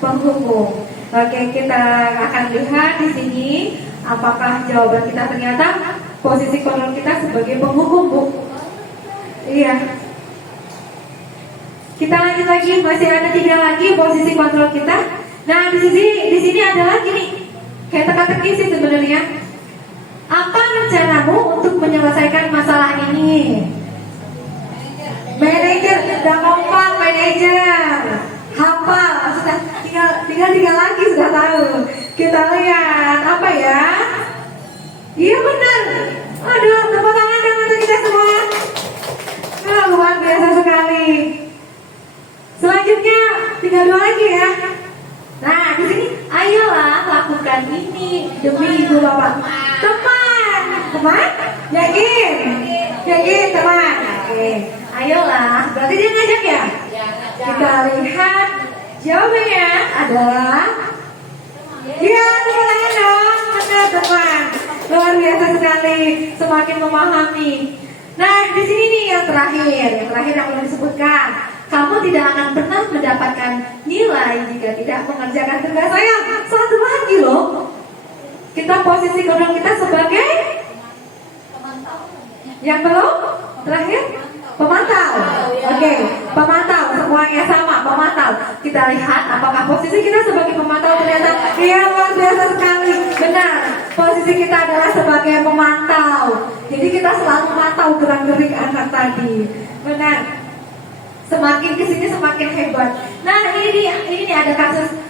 penghukum. Oke, kita akan lihat di sini apakah jawaban kita ternyata posisi kontrol kita sebagai penghukum Bu. Iya. Kita lanjut lagi, masih ada 3 lagi posisi kontrol kita. Nah, di sini ada lagi nih, kayak teka-teki sih sebenarnya. Apa rencanamu untuk menyelesaikan masalah ini? Manajer, udah kompak manajer. Hafal, sudah tinggal 3 lagi sudah tahu. Kita lihat apa ya? Iya benar. Aduh, tepuk tangan dong untuk kita semua. Luar biasa sekali. Selanjutnya tinggal 2 lagi ya. Nah, di sini ayolah lakukan ini demi ibu bapak. Teman, yakin teman. Oke, ayolah. Berarti dia ngajak ya? Kita lihat jawabannya adalah iya, tepuk tangan dong. Benar teman. Luar biasa sekali, semakin memahami. Nah, di sini nih yang terakhir yang belum disebutkan. Kamu tidak akan pernah mendapatkan nilai jika tidak mengerjakan tugas saya. Satu lagi loh. Kita posisi kontrol kita sebagai yang belum terakhir pemantau. Oke, pemantau semuanya sama, pemantau. Kita lihat apakah posisi kita sebagai pemantau ternyata iya luar biasa sekali. Benar, posisi kita adalah sebagai pemantau. Jadi kita selalu memantau gerak-gerik anak tadi. Benar. Semakin kesini semakin hebat. Nah ini nih ada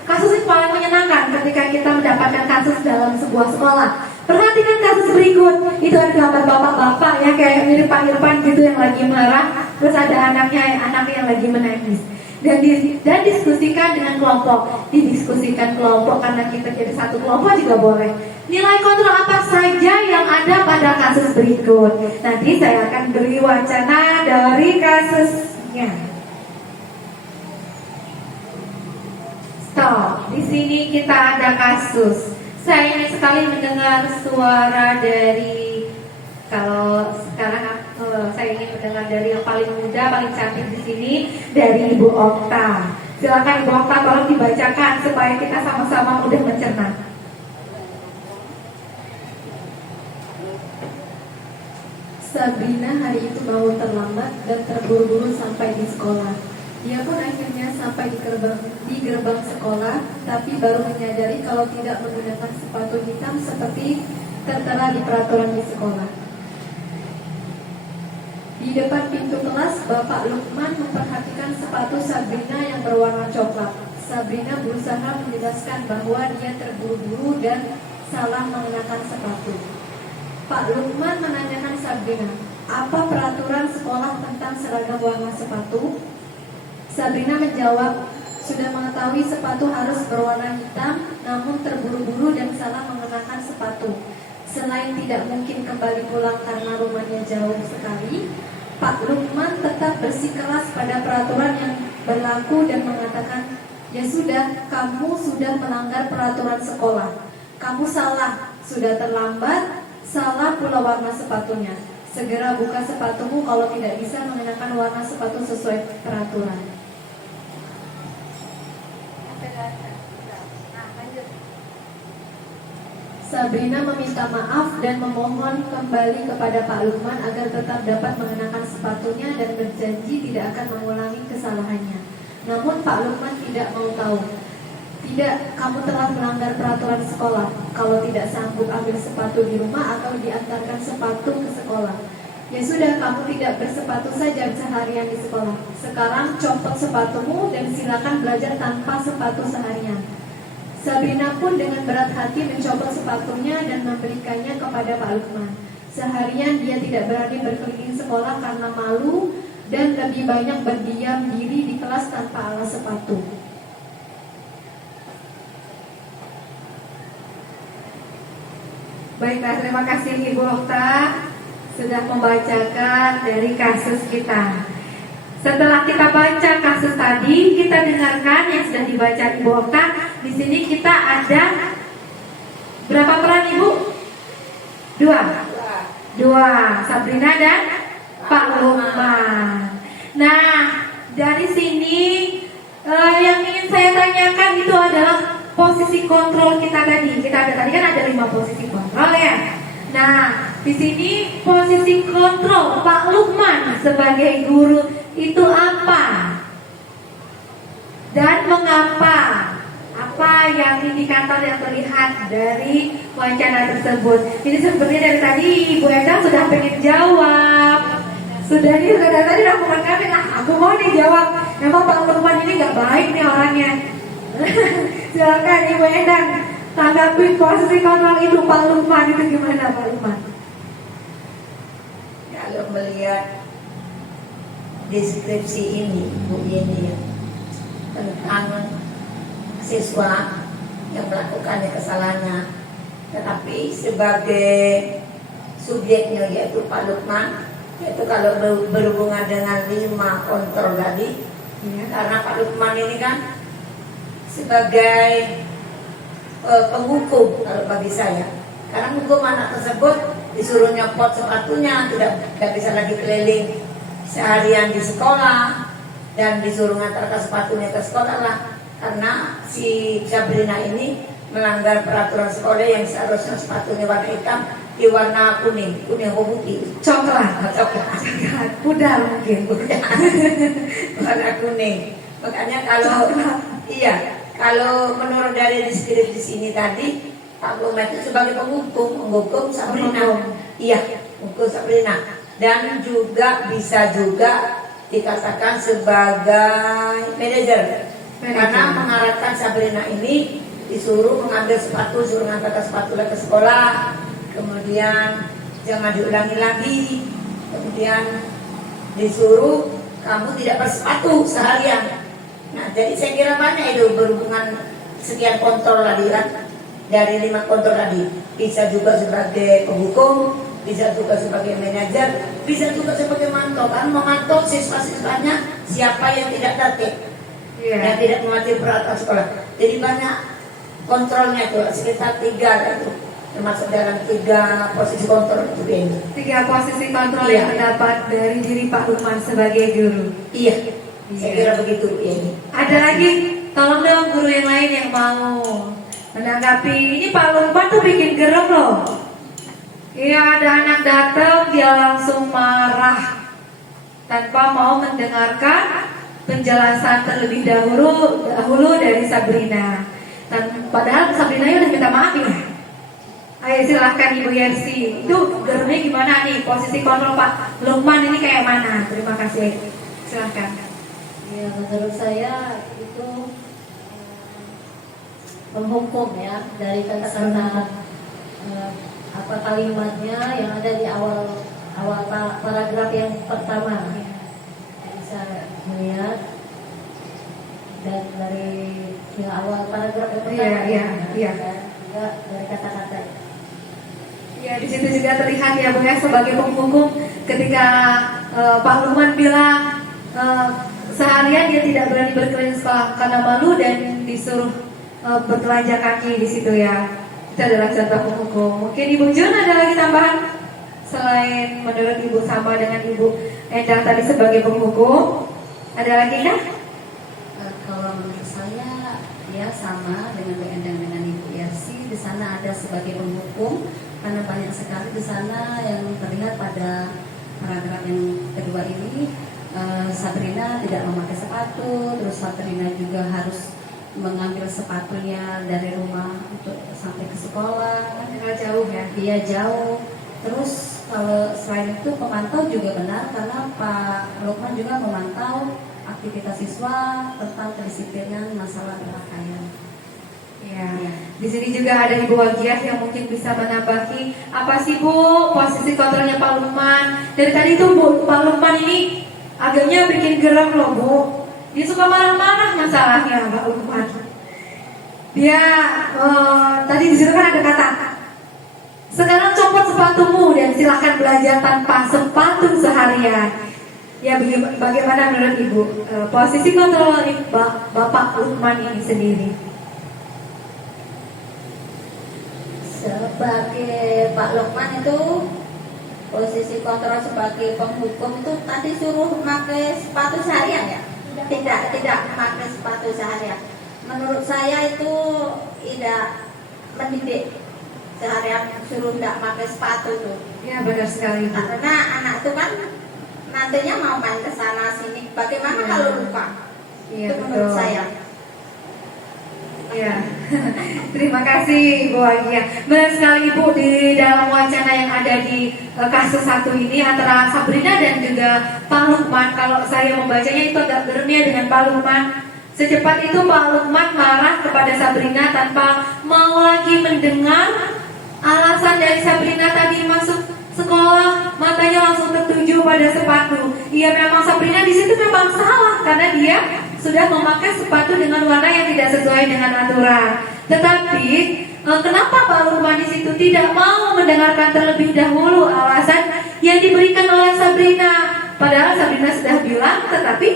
kasus yang paling menyenangkan ketika kita mendapatkan kasus dalam sebuah sekolah. Perhatikan kasus berikut. Itu ada gambar bapak-bapak ya kayak mirip Pak Irfan gitu yang lagi marah. Terus ada anaknya yang lagi menangis. Dan diskusikan dengan kelompok. Didiskusikan kelompok karena kita jadi satu kelompok juga boleh. Nilai kontrol apa saja yang ada pada kasus berikut. Nanti saya akan beri wacana dari kasusnya. Stop. Di sini kita ada kasus. Saya ingin sekali mendengar suara dari, kalau sekarang saya ingin mendengar dari yang paling muda, paling cantik di sini, dari Ibu Okta. Silakan Ibu Okta, tolong dibacakan supaya kita sama-sama mudah mencerna. Sabrina hari itu mau terlambat dan terburu-buru sampai di sekolah. Dia pun akhirnya sampai di gerbang sekolah, tapi baru menyadari kalau tidak menggunakan sepatu hitam seperti tertera di peraturan di sekolah. Di depan pintu kelas, Bapak Lukman memperhatikan sepatu Sabrina yang berwarna coklat. Sabrina berusaha menjelaskan bahwa dia terburu-buru dan salah mengenakan sepatu. Pak Lukman menanyakan Sabrina, apa peraturan sekolah tentang seragam warna sepatu? Sabrina menjawab, sudah mengetahui sepatu harus berwarna hitam, namun terburu-buru dan salah mengenakan sepatu. Selain tidak mungkin kembali pulang karena rumahnya jauh sekali, Pak Lukman tetap bersikeras pada peraturan yang berlaku dan mengatakan, ya sudah, kamu sudah melanggar peraturan sekolah. Kamu salah, sudah terlambat, salah pula warna sepatunya. Segera buka sepatumu kalau tidak bisa mengenakan warna sepatu sesuai peraturan. Sabrina meminta maaf dan memohon kembali kepada Pak Lukman agar tetap dapat mengenakan sepatunya dan berjanji tidak akan mengulangi kesalahannya. Namun Pak Lukman tidak mau tahu. Tidak, kamu telah melanggar peraturan sekolah. Kalau tidak sanggup ambil sepatu di rumah atau diantarkan sepatu ke sekolah. Ya sudah, kamu tidak bersepatu saja seharian di sekolah. Sekarang copot sepatumu dan silakan belajar tanpa sepatu seharian. Sabrina pun dengan berat hati mencopot sepatunya dan memberikannya kepada Pak Lukman. Seharian dia tidak berani berkeliling sekolah karena malu dan lebih banyak berdiam diri di kelas tanpa alas sepatu. Baiklah, terima kasih Ibu Okta sudah membacakan dari kasus kita. Setelah kita baca kasus tadi, kita dengarkan yang sudah dibaca Ibu Okta. Di sini kita ada berapa peran Ibu? Dua, Sabrina dan Pak Lukman. Nah, dari sini yang ingin saya tanyakan itu adalah posisi kontrol kita tadi. Tadi kan ada 5 posisi kontrol ya. Nah, di sini posisi kontrol Pak Lukman sebagai guru itu apa? dan mengapa? Apa yang indikator yang terlihat dari wacana tersebut? Ini sepertinya dari tadi Ibu Endang sudah pengen jawab. Sudah nih, sudah dari tadi aku makan, aku mau nih jawab. Memang Pak Lukman ini nggak baik nih orangnya. Silakan Ibu Endang tanggapi posisi kontrol Ibu Pak Lukman itu gimana Pak Lukman? Kalau melihat deskripsi ini, Bu Yeni, tentang siswa yang melakukan kesalahannya, tetapi sebagai subjeknya yaitu Pak Lukman, yaitu kalau berhubungan dengan 5 kontrol tadi, karena Pak Lukman ini kan sebagai penghukum kalau bagi saya, karena hukum anak tersebut disuruh nyopot sepatunya, tidak bisa lagi keliling seharian di sekolah dan disuruh ngantarkan sepatunya ke sekolah lah. Karena si Sabrina ini melanggar peraturan sekolah yang seharusnya sepatunya warna hitam di warna kuning apa putih? Coklat, pudar mungkin. Warna kuning. Makanya kalau menurut dari deskripsi ini tadi, Pak Lukman itu sebagai menghukum Sabrina. Iya, menghukum Sabrina. Dan juga bisa juga dikatakan sebagai manajer. Karena mengarahkan Sabrina ini disuruh mengambil sepatu, suruh mengantarkan sepatu ke sekolah, kemudian jangan diulangi lagi, kemudian disuruh kamu tidak bersepatu seharian. Nah, jadi saya kira banyak itu berhubungan sekian kontrol tadi kan, dari 5 kontrol tadi. Bisa juga sebagai penghukum, bisa juga sebagai manajer, bisa juga sebagai mantau, kan memantau siswa-siswanya siapa yang tidak tertib. Yang tidak mematuhi peraturan sekolah. Jadi banyak kontrolnya itu, sekitar 3 itu, termasuk dalam 3 posisi kontrol itu ini. 3 posisi kontrol yang terdapat dari diri Pak Lukman sebagai guru. Iya. Saya kira begitu ini. Ada lagi, tolong dong guru yang lain yang mau menanggapi. Ini Pak Lukman tuh bikin gerem loh. Iya, ada anak datang dia langsung marah tanpa mau mendengarkan penjelasan terlebih dahulu dari Sabrina. Dan padahal Sabrina udah minta maaf ya. Ayo silahkan Ibu Yersi. Itu gerumnya gimana nih? Posisi kontrol Pak Lukman ini kayak mana? Terima kasih. Silahkan. Ya, menurut saya itu menghukum ya dari kata-kata apa kalimatnya yang ada di awal paragraf yang pertama. Bisa melihat dan dari awal paragraf yang pertama juga dari kata-kata. Ya, di situ juga terlihat ya Bu ya, sebagai penghukum ketika Pak Lukman bilang seharian dia tidak berani berkeliling sekolah karena malu dan disuruh bertelanjang kaki di situ ya. Itu adalah contoh penghukum. Mungkin Ibu Jun ada lagi tambahan selain menurut Ibu sama dengan Ibu Endang tadi sebagai penghukum? Ada lagi kan? Kalau menurut saya ya sama dengan Bu Endang dengan Ibu Yersi. Di sana ada sebagai penghukum karena banyak sekali di sana yang terlihat pada paragraf yang kedua ini. Sabrina tidak memakai sepatu, terus Sabrina juga harus mengambil sepatunya dari rumah untuk sampai ke sekolah. Karena jauh ya? Dia jauh. Terus kalau selain itu pemantau juga benar karena Pak Lukman juga memantau aktivitas siswa tentang kedisiplinan masalah berpakaian. Ya. Di sini juga ada Ibu Wagiah yang mungkin bisa menambahi apa sih Bu posisi kontrolnya Pak Lukman. Dari tadi itu Bu, Pak Lukman ini agaknya bikin geram loh Bu. Dia suka marah-marah masalahnya Pak Lukman. Dia tadi di situ kan ada kata, sekarang copot sepatumu dan silahkan belajar tanpa sepatu seharian. Ya bagaimana menurut Ibu posisi kontrol Bapak Lukman ini sendiri? Sebagai Pak Lukman itu posisi kontrol sebagai penghukum itu tadi suruh pakai sepatu seharian ya? Tidak pakai sepatu seharian. Menurut saya itu tidak mendidik. Seharian suruh tidak pakai sepatu tuh. Ya benar sekali Bu. Karena anak itu kan nantinya mau main ke sana sini. Bagaimana kalau lupa? Iya, Itu menurut betul. saya. Iya. Terima kasih Ibu Agia. Benar sekali Ibu, di dalam wacana yang ada di kasus satu ini antara Sabrina dan juga Pak Lukman, kalau saya membacanya itu agak bernia dengan Pak Lukman. Secepat itu Pak Lukman marah kepada Sabrina tanpa mau lagi mendengar alasan dari Sabrina tadi masuk sekolah, matanya langsung tertuju pada sepatu. Iya, memang Sabrina di situ memang salah karena dia sudah memakai sepatu dengan warna yang tidak sesuai dengan aturan. Tetapi kenapa Pak Lukman di situ tidak mau mendengarkan terlebih dahulu alasan yang diberikan oleh Sabrina? Padahal Sabrina sudah bilang, tetapi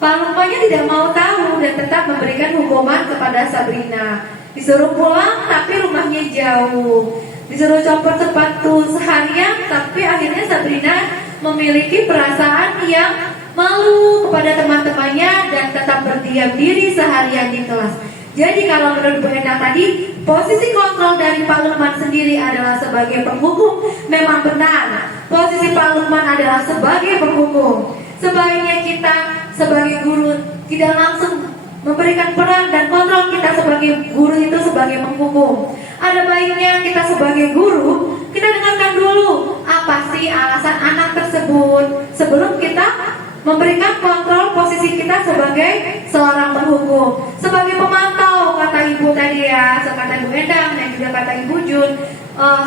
Pak Lukmannya tidak mau tahu dan tetap memberikan hukuman kepada Sabrina. Disuruh pulang tapi rumahnya jauh. Disuruh copot sepatu seharian, tapi akhirnya Sabrina memiliki perasaan yang malu kepada teman-temannya dan tetap berdiam diri seharian di kelas. Jadi kalau menurut Bu Endang tadi, posisi kontrol dari Pak Lukman sendiri adalah sebagai penghukum. Memang benar, posisi Pak Lukman adalah sebagai penghukum. Sebaiknya kita sebagai guru tidak langsung memberikan peran dan kontrol kita sebagai guru itu sebagai penghukum. Ada baiknya kita sebagai guru, kita dengarkan dulu apa sih alasan anak tersebut sebelum kita memberikan kontrol posisi kita sebagai seorang penghukum. Sebagai pemantau, kata Ibu tadi ya, kata Ibu Endang dan juga kata Ibu Jun,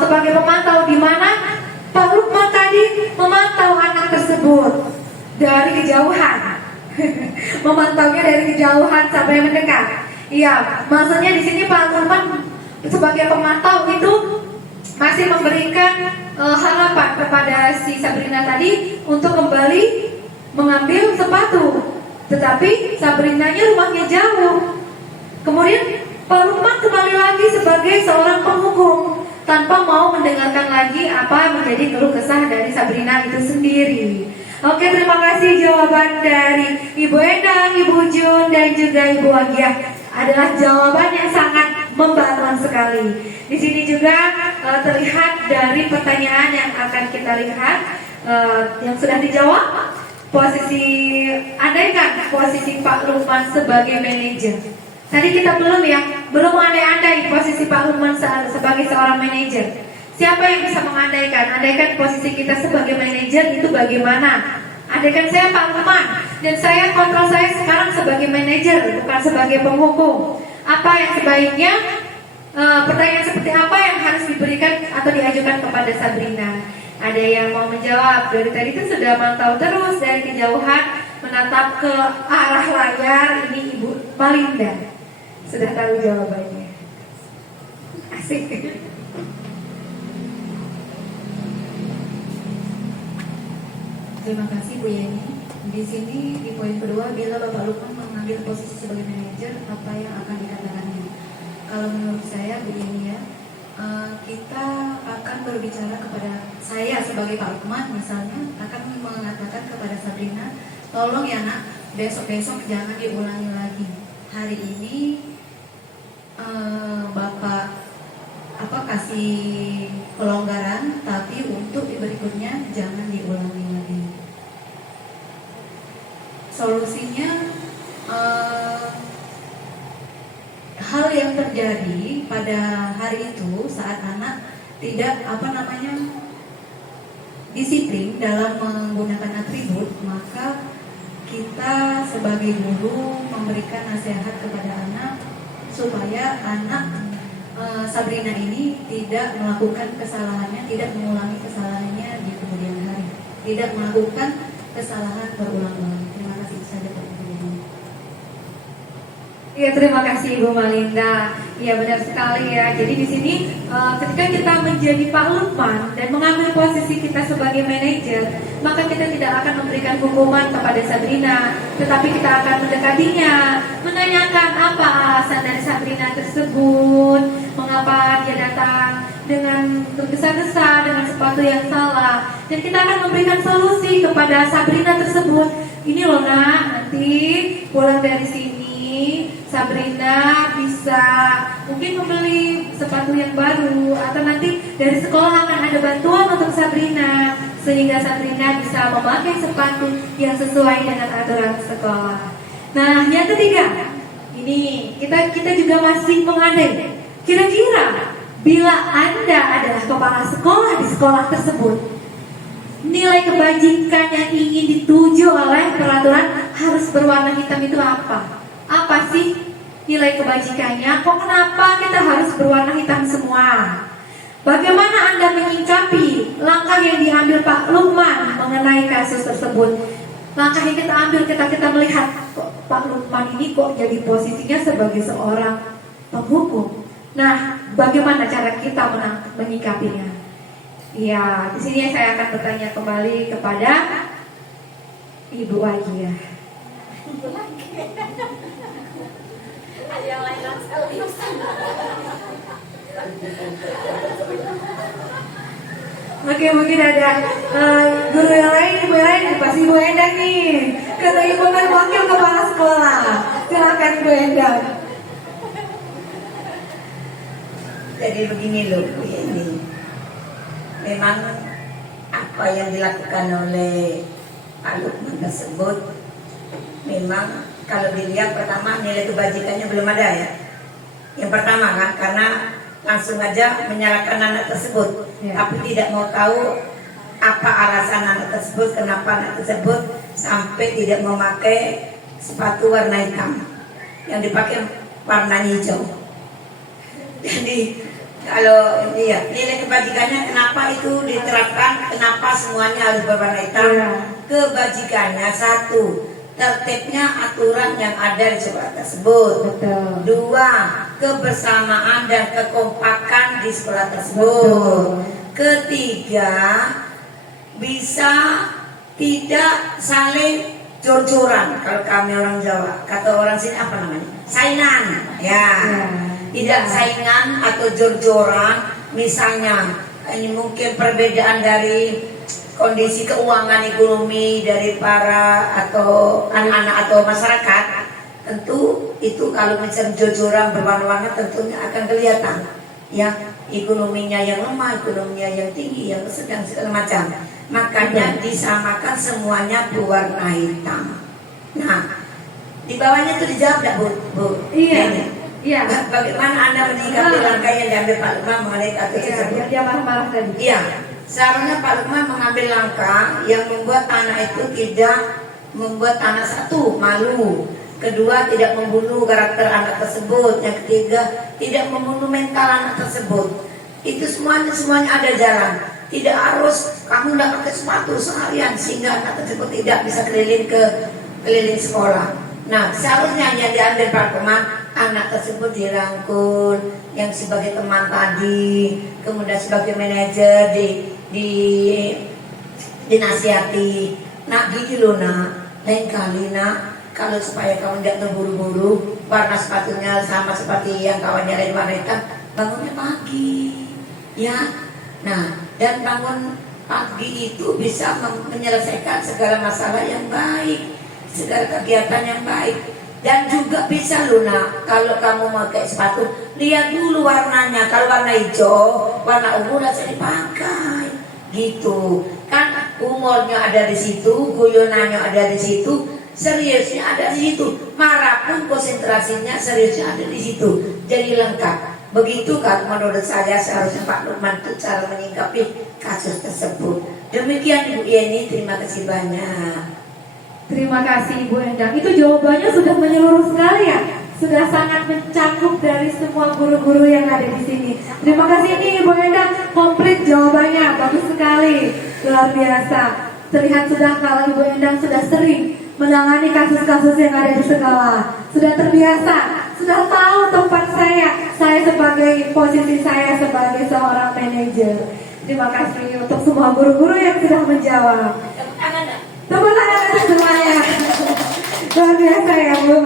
sebagai pemantau di mana Pak Lukman tadi memantau anak tersebut dari kejauhan. Memantaunya dari kejauhan sampai mendekat. Iya, maksudnya di sini Pak Lukman sebagai pemantau itu masih memberikan harapan kepada si Sabrina tadi untuk kembali mengambil sepatu. Tetapi Sabrinanya rumahnya jauh. Kemudian Pak Lukman kembali lagi sebagai seorang penghukum tanpa mau mendengarkan lagi apa menjadi keluh kesah dari Sabrina itu sendiri. Oke, terima kasih jawaban dari Ibu Endang, Ibu Jun, dan juga Ibu Agia. Adalah jawaban yang sangat membantu sekali. Di sini juga terlihat dari pertanyaan yang akan kita lihat yang sudah dijawab. Andaikan posisi Pak Lukman sebagai manajer. Tadi kita belum andai-andai posisi Pak Lukman sebagai seorang manajer. Siapa yang bisa mengandaikan? Andaikan posisi kita sebagai manajer itu bagaimana? Andaikan saya Pak Lukman dan saya kontrol saya sekarang sebagai manajer, bukan sebagai penghukum. Apa yang sebaiknya, pertanyaan seperti apa yang harus diberikan atau diajukan kepada Sabrina? Ada yang mau menjawab? Dari tadi itu sudah mantau terus dari kejauhan menatap ke arah layar. Ini Ibu Malinda sudah tahu jawabannya. Asik. Terima kasih Bu Yeni. Di sini di poin kedua, bila Bapak Lukman mengambil posisi sebagai manajer, apa yang akan dikatakannya? Kalau menurut saya Bu Yeni ya, kita akan berbicara kepada saya sebagai Pak Lukman misalnya akan mengatakan kepada Sabrina, tolong ya nak, besok-besok jangan diulangi lagi. Hari ini Bapak kasih pelonggaran, tapi untuk berikutnya jangan diulangi lagi. Solusinya hal yang terjadi pada hari itu saat anak tidak disiplin dalam menggunakan atribut, maka kita sebagai guru memberikan nasihat kepada anak supaya anak Sabrina ini tidak melakukan kesalahannya, tidak mengulangi kesalahannya di kemudian hari, tidak melakukan kesalahan berulang-ulang. Terima kasih saja Pak Ibu. Iya, terima kasih Ibu Malinda. Iya, benar sekali ya. Jadi di sini ketika kita menjadi Pak Lukman dan mengambil posisi kita sebagai manajer, maka kita tidak akan memberikan hukuman kepada Sabrina, tetapi kita akan mendekatinya, menanyakan apa alasan dari Sabrina tersebut, mengapa dia datang dengan tergesa-gesa dengan sepatu yang salah, dan kita akan memberikan solusi kepada Sabrina tersebut. Ini loh nak, nanti pulang dari sini Sabrina bisa mungkin membeli sepatu yang baru, atau nanti dari sekolah akan ada bantuan untuk Sabrina sehingga Sabrina bisa memakai sepatu yang sesuai dengan aturan sekolah. Nah, yang ketiga, Ini kita juga masih mengandai. Kira-kira bila Anda adalah kepala sekolah di sekolah tersebut, nilai kebajikan yang ingin dituju oleh peraturan harus berwarna hitam itu apa? Apa sih nilai kebajikannya? Kok kenapa kita harus berwarna hitam semua? Bagaimana Anda menyikapi langkah yang diambil Pak Lukman mengenai kasus tersebut? Langkah yang kita ambil, kita melihat kok Pak Lukman ini kok jadi posisinya sebagai seorang penghukum. Nah, bagaimana cara kita menyikapinya? Ya, di sini saya akan bertanya kembali kepada Ibu Wajia. Oke, mungkin ada guru yang lain, ibu yang lain, pasti Ibu Endang nih. Kata ibu kan wakil kepala sekolah. Silakan Ibu Endang. Jadi begini loh, Bu Yeni. Memang apa yang dilakukan oleh Pak Lukman tersebut, memang kalau dilihat pertama nilai kebajikannya belum ada ya. Yang pertama kan, karena langsung aja menyalahkan anak tersebut, tapi tidak mau tahu apa alasan anak tersebut, kenapa anak tersebut sampai tidak memakai sepatu warna hitam, yang dipakai warna hijau. Jadi kalau iya, nilai kebajikannya kenapa itu diterapkan, kenapa semuanya harus berwarna hitam? Kebajikannya satu, tertibnya aturan yang ada di sekolah tersebut. Betul. Dua, kebersamaan dan kekompakan di sekolah tersebut. Ketiga, bisa tidak saling jor-joran. Kalau kami orang Jawa, kata orang sini apa namanya? Saingan. Ya. Tidak saingan atau jor-joran. Misalnya, ini mungkin perbedaan dari kondisi keuangan ekonomi dari para atau anak-anak atau masyarakat, tentu itu kalau misalnya jor-joran berwarna-warna tentunya akan kelihatan ya, ekonominya yang lemah, ekonominya yang tinggi, yang sedang segala macam. Makanya disamakan semuanya berwarna hitam. Nah, di bawahnya itu dijawab tidak Bu? Iya. Iya. Bagaimana Anda menyikapi langkah yang diambil Pak Lukman mengenai kasus tersebut? Dia marah-marah tadi. Iya. Seharusnya Pak Lukman mengambil langkah yang membuat anak itu tidak membuat anak satu malu, kedua tidak membunuh karakter anak tersebut, yang ketiga tidak membunuh mental anak tersebut. Itu semuanya ada jalan. Tidak harus kamu tidak pakai sepatu seharian sehingga anak tersebut tidak bisa keliling sekolah. Nah, seharusnya yang diambil Pak Lukman, anak tersebut dirangkul, yang sebagai teman tadi, kemudian sebagai manajer dinasihati. Nak gini loh nak, lain kali nak, kalau supaya kamu tidak terburu-buru, warna sepatunya sama seperti yang kawannya lain warna hitam, bangunnya pagi, ya. Nah, dan bangun pagi itu bisa menyelesaikan segala masalah yang baik, segala kegiatan yang baik. Dan juga bisa Luna, kalau kamu pakai sepatu, lihat dulu warnanya. Kalau warna hijau, warna ungu bisa dipakai, gitu. Kan umurnya ada di situ, guyonannya ada di situ, seriusnya ada di situ. Marah pun konsentrasinya seriusnya ada di situ. Jadi lengkap. Begitu kan menurut saya seharusnya Pak Lukman itu cara menyikapi kasus tersebut. Demikian Ibu Yeni, terima kasih banyak. Terima kasih Ibu Endang. Itu jawabannya sudah menyeluruh sekali ya. Sudah sangat mencakup dari semua guru-guru yang ada di sini. Terima kasih ini Ibu Endang, komplit jawabannya, bagus sekali, luar biasa. Terlihat sudah kalau Ibu Endang sudah sering menangani kasus-kasus yang ada di sekolah, sudah terbiasa, sudah tahu tempat saya sebagai posisi saya sebagai seorang manajer. Terima kasih untuk semua guru-guru yang sudah menjawab. Tepuk tangan untuk semuanya. Luar biasa ya Bu.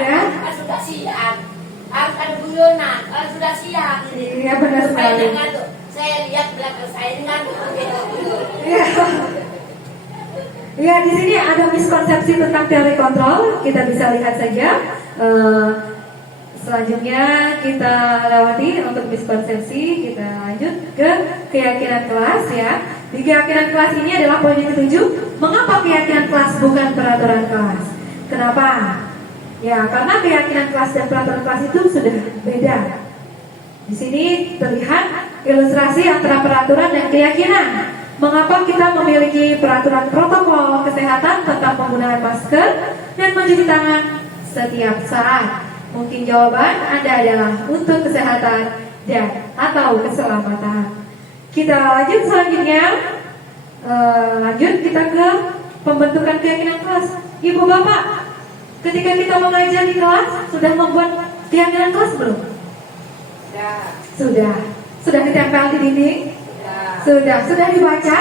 Ya? Sudah siap, harus ada guyonan, sudah siap. Iya benar sekali. Saya lihat belakang saya ngantuk. Iya. Ya, di sini ada miskonsepsi tentang telekontrol. Kita bisa lihat saja. Selanjutnya kita lewati untuk miskonsepsi. Kita lanjut ke keyakinan kelas ya. Di keyakinan kelas ini adalah poin yang ketujuh. Mengapa keyakinan kelas bukan peraturan kelas? Kenapa? Ya, karena keyakinan kelas dan peraturan kelas itu sudah beda. Di sini terlihat ilustrasi antara peraturan dan keyakinan. Mengapa kita memiliki peraturan protokol kesehatan tentang penggunaan masker dan mencuci tangan setiap saat? Mungkin jawaban Anda adalah untuk kesehatan dan atau keselamatan. Kita lanjut selanjutnya. Lanjut kita ke pembentukan keyakinan kelas. Ibu bapak, ketika kita mengajar di kelas sudah membuat keyakinan kelas belum? Sudah ditempel di dinding? Sudah dibaca?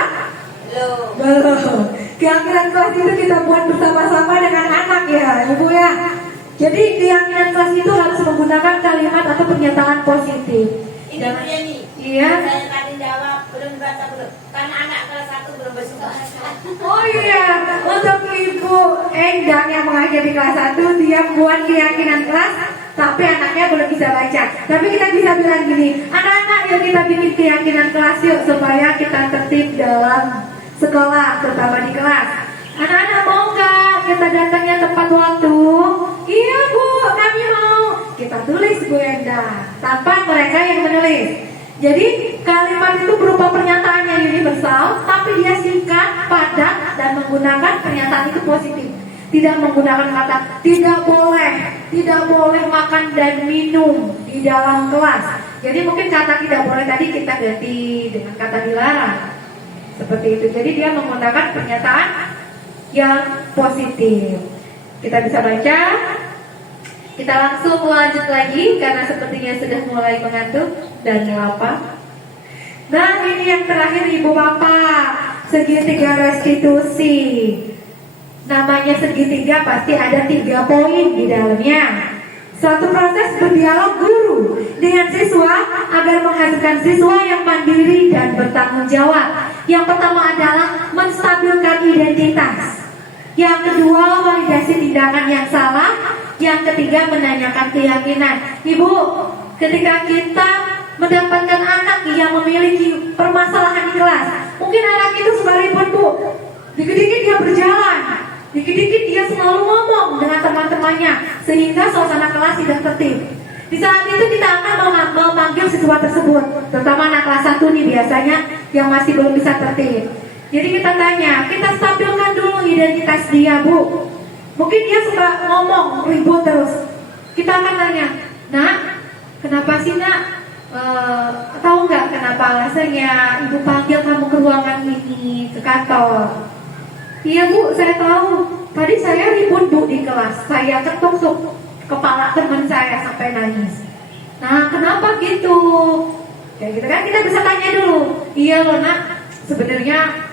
Belum. Keyakinan kelas itu kita buat bersama-sama dengan anak ya, Ibu ya. Jadi keyakinan kelas itu harus menggunakan kalimat atau pernyataan positif. Ini punya nih. Iya. Saya tadi jawab belum baca belum. Karena anak kelas 1 belum berbahasa. Oh iya, untuk Ibu Endang yang mengajar di kelas 1, dia buat keyakinan kelas, tapi anaknya belum bisa baca. Tapi kita bisa bilang gini, anak-anak yuk kita bikin keyakinan kelas yuk, supaya kita tertib dalam sekolah, terutama di kelas. Anak-anak mau nggak kita datangnya tepat waktu? Iya Bu, kami mau. Kita tulis Bu Endang, tanpa mereka yang menulis. Jadi kalimat itu berupa pernyataannya universal, tapi dia singkat, padat, dan menggunakan pernyataan itu positif. Tidak menggunakan kata tidak boleh makan dan minum di dalam kelas. Jadi mungkin kata tidak boleh tadi kita ganti dengan kata dilarang. Seperti itu. Jadi dia menggunakan pernyataan yang positif. Kita bisa baca. Kita langsung lanjut lagi karena sepertinya sudah mulai mengantuk dan lapar. Nah, ini yang terakhir Ibu Bapak, segitiga restitusi. Namanya segitiga pasti ada 3 poin di dalamnya. Suatu proses berdialog guru dengan siswa agar menghasilkan siswa yang mandiri dan bertanggung jawab. Yang pertama adalah menstabilkan identitas. Yang kedua, validasi tindakan yang salah. Yang ketiga, menanyakan keyakinan. Ibu, ketika kita mendapatkan anak yang memiliki permasalahan di kelas, mungkin anak itu suka ribut Bu, dikit-dikit dia berjalan, dikit-dikit dia selalu ngomong dengan teman-temannya, sehingga suasana kelas tidak tertib. Di saat itu kita akan memanggil siswa tersebut, terutama anak kelas 1 nih biasanya yang masih belum bisa tertib. Jadi kita tanya, kita stabilkan dulu identitas dia Bu. Mungkin dia suka ngomong ribut terus. Kita akan tanya, Nak, kenapa sih Nak? Tahu nggak kenapa alasannya Ibu panggil kamu ke ruangan ini, ke kantor? Iya Bu, saya tahu. Tadi saya ribut Bu di kelas. Saya ketuk kepala teman saya sampai nangis. Nah, kenapa gitu? Kayak gitu kan kita bisa tanya dulu. Iya loh Nak, sebenarnya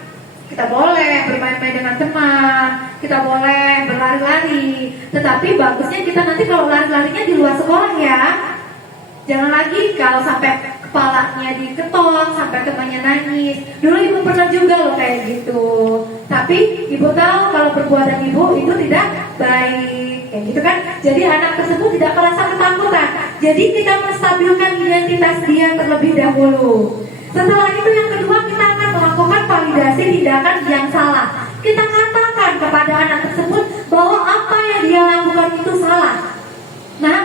kita boleh bermain-main dengan teman, kita boleh berlari-lari, tetapi bagusnya kita nanti kalau lari-larinya di luar sekolah ya. Jangan lagi kalau sampai kepalanya diketok, sampai temannya nangis. Dulu Ibu pernah juga loh kayak gitu. Tapi Ibu tahu kalau perbuatan Ibu itu tidak baik, kayak gitu kan. Jadi anak tersebut tidak merasa ketakutan. Jadi kita menstabilkan identitas dia terlebih dahulu. Setelah itu yang kedua, kita akan melakukan validasi tindakan yang salah. Kita katakan kepada anak tersebut bahwa apa yang dia lakukan itu salah. Nah,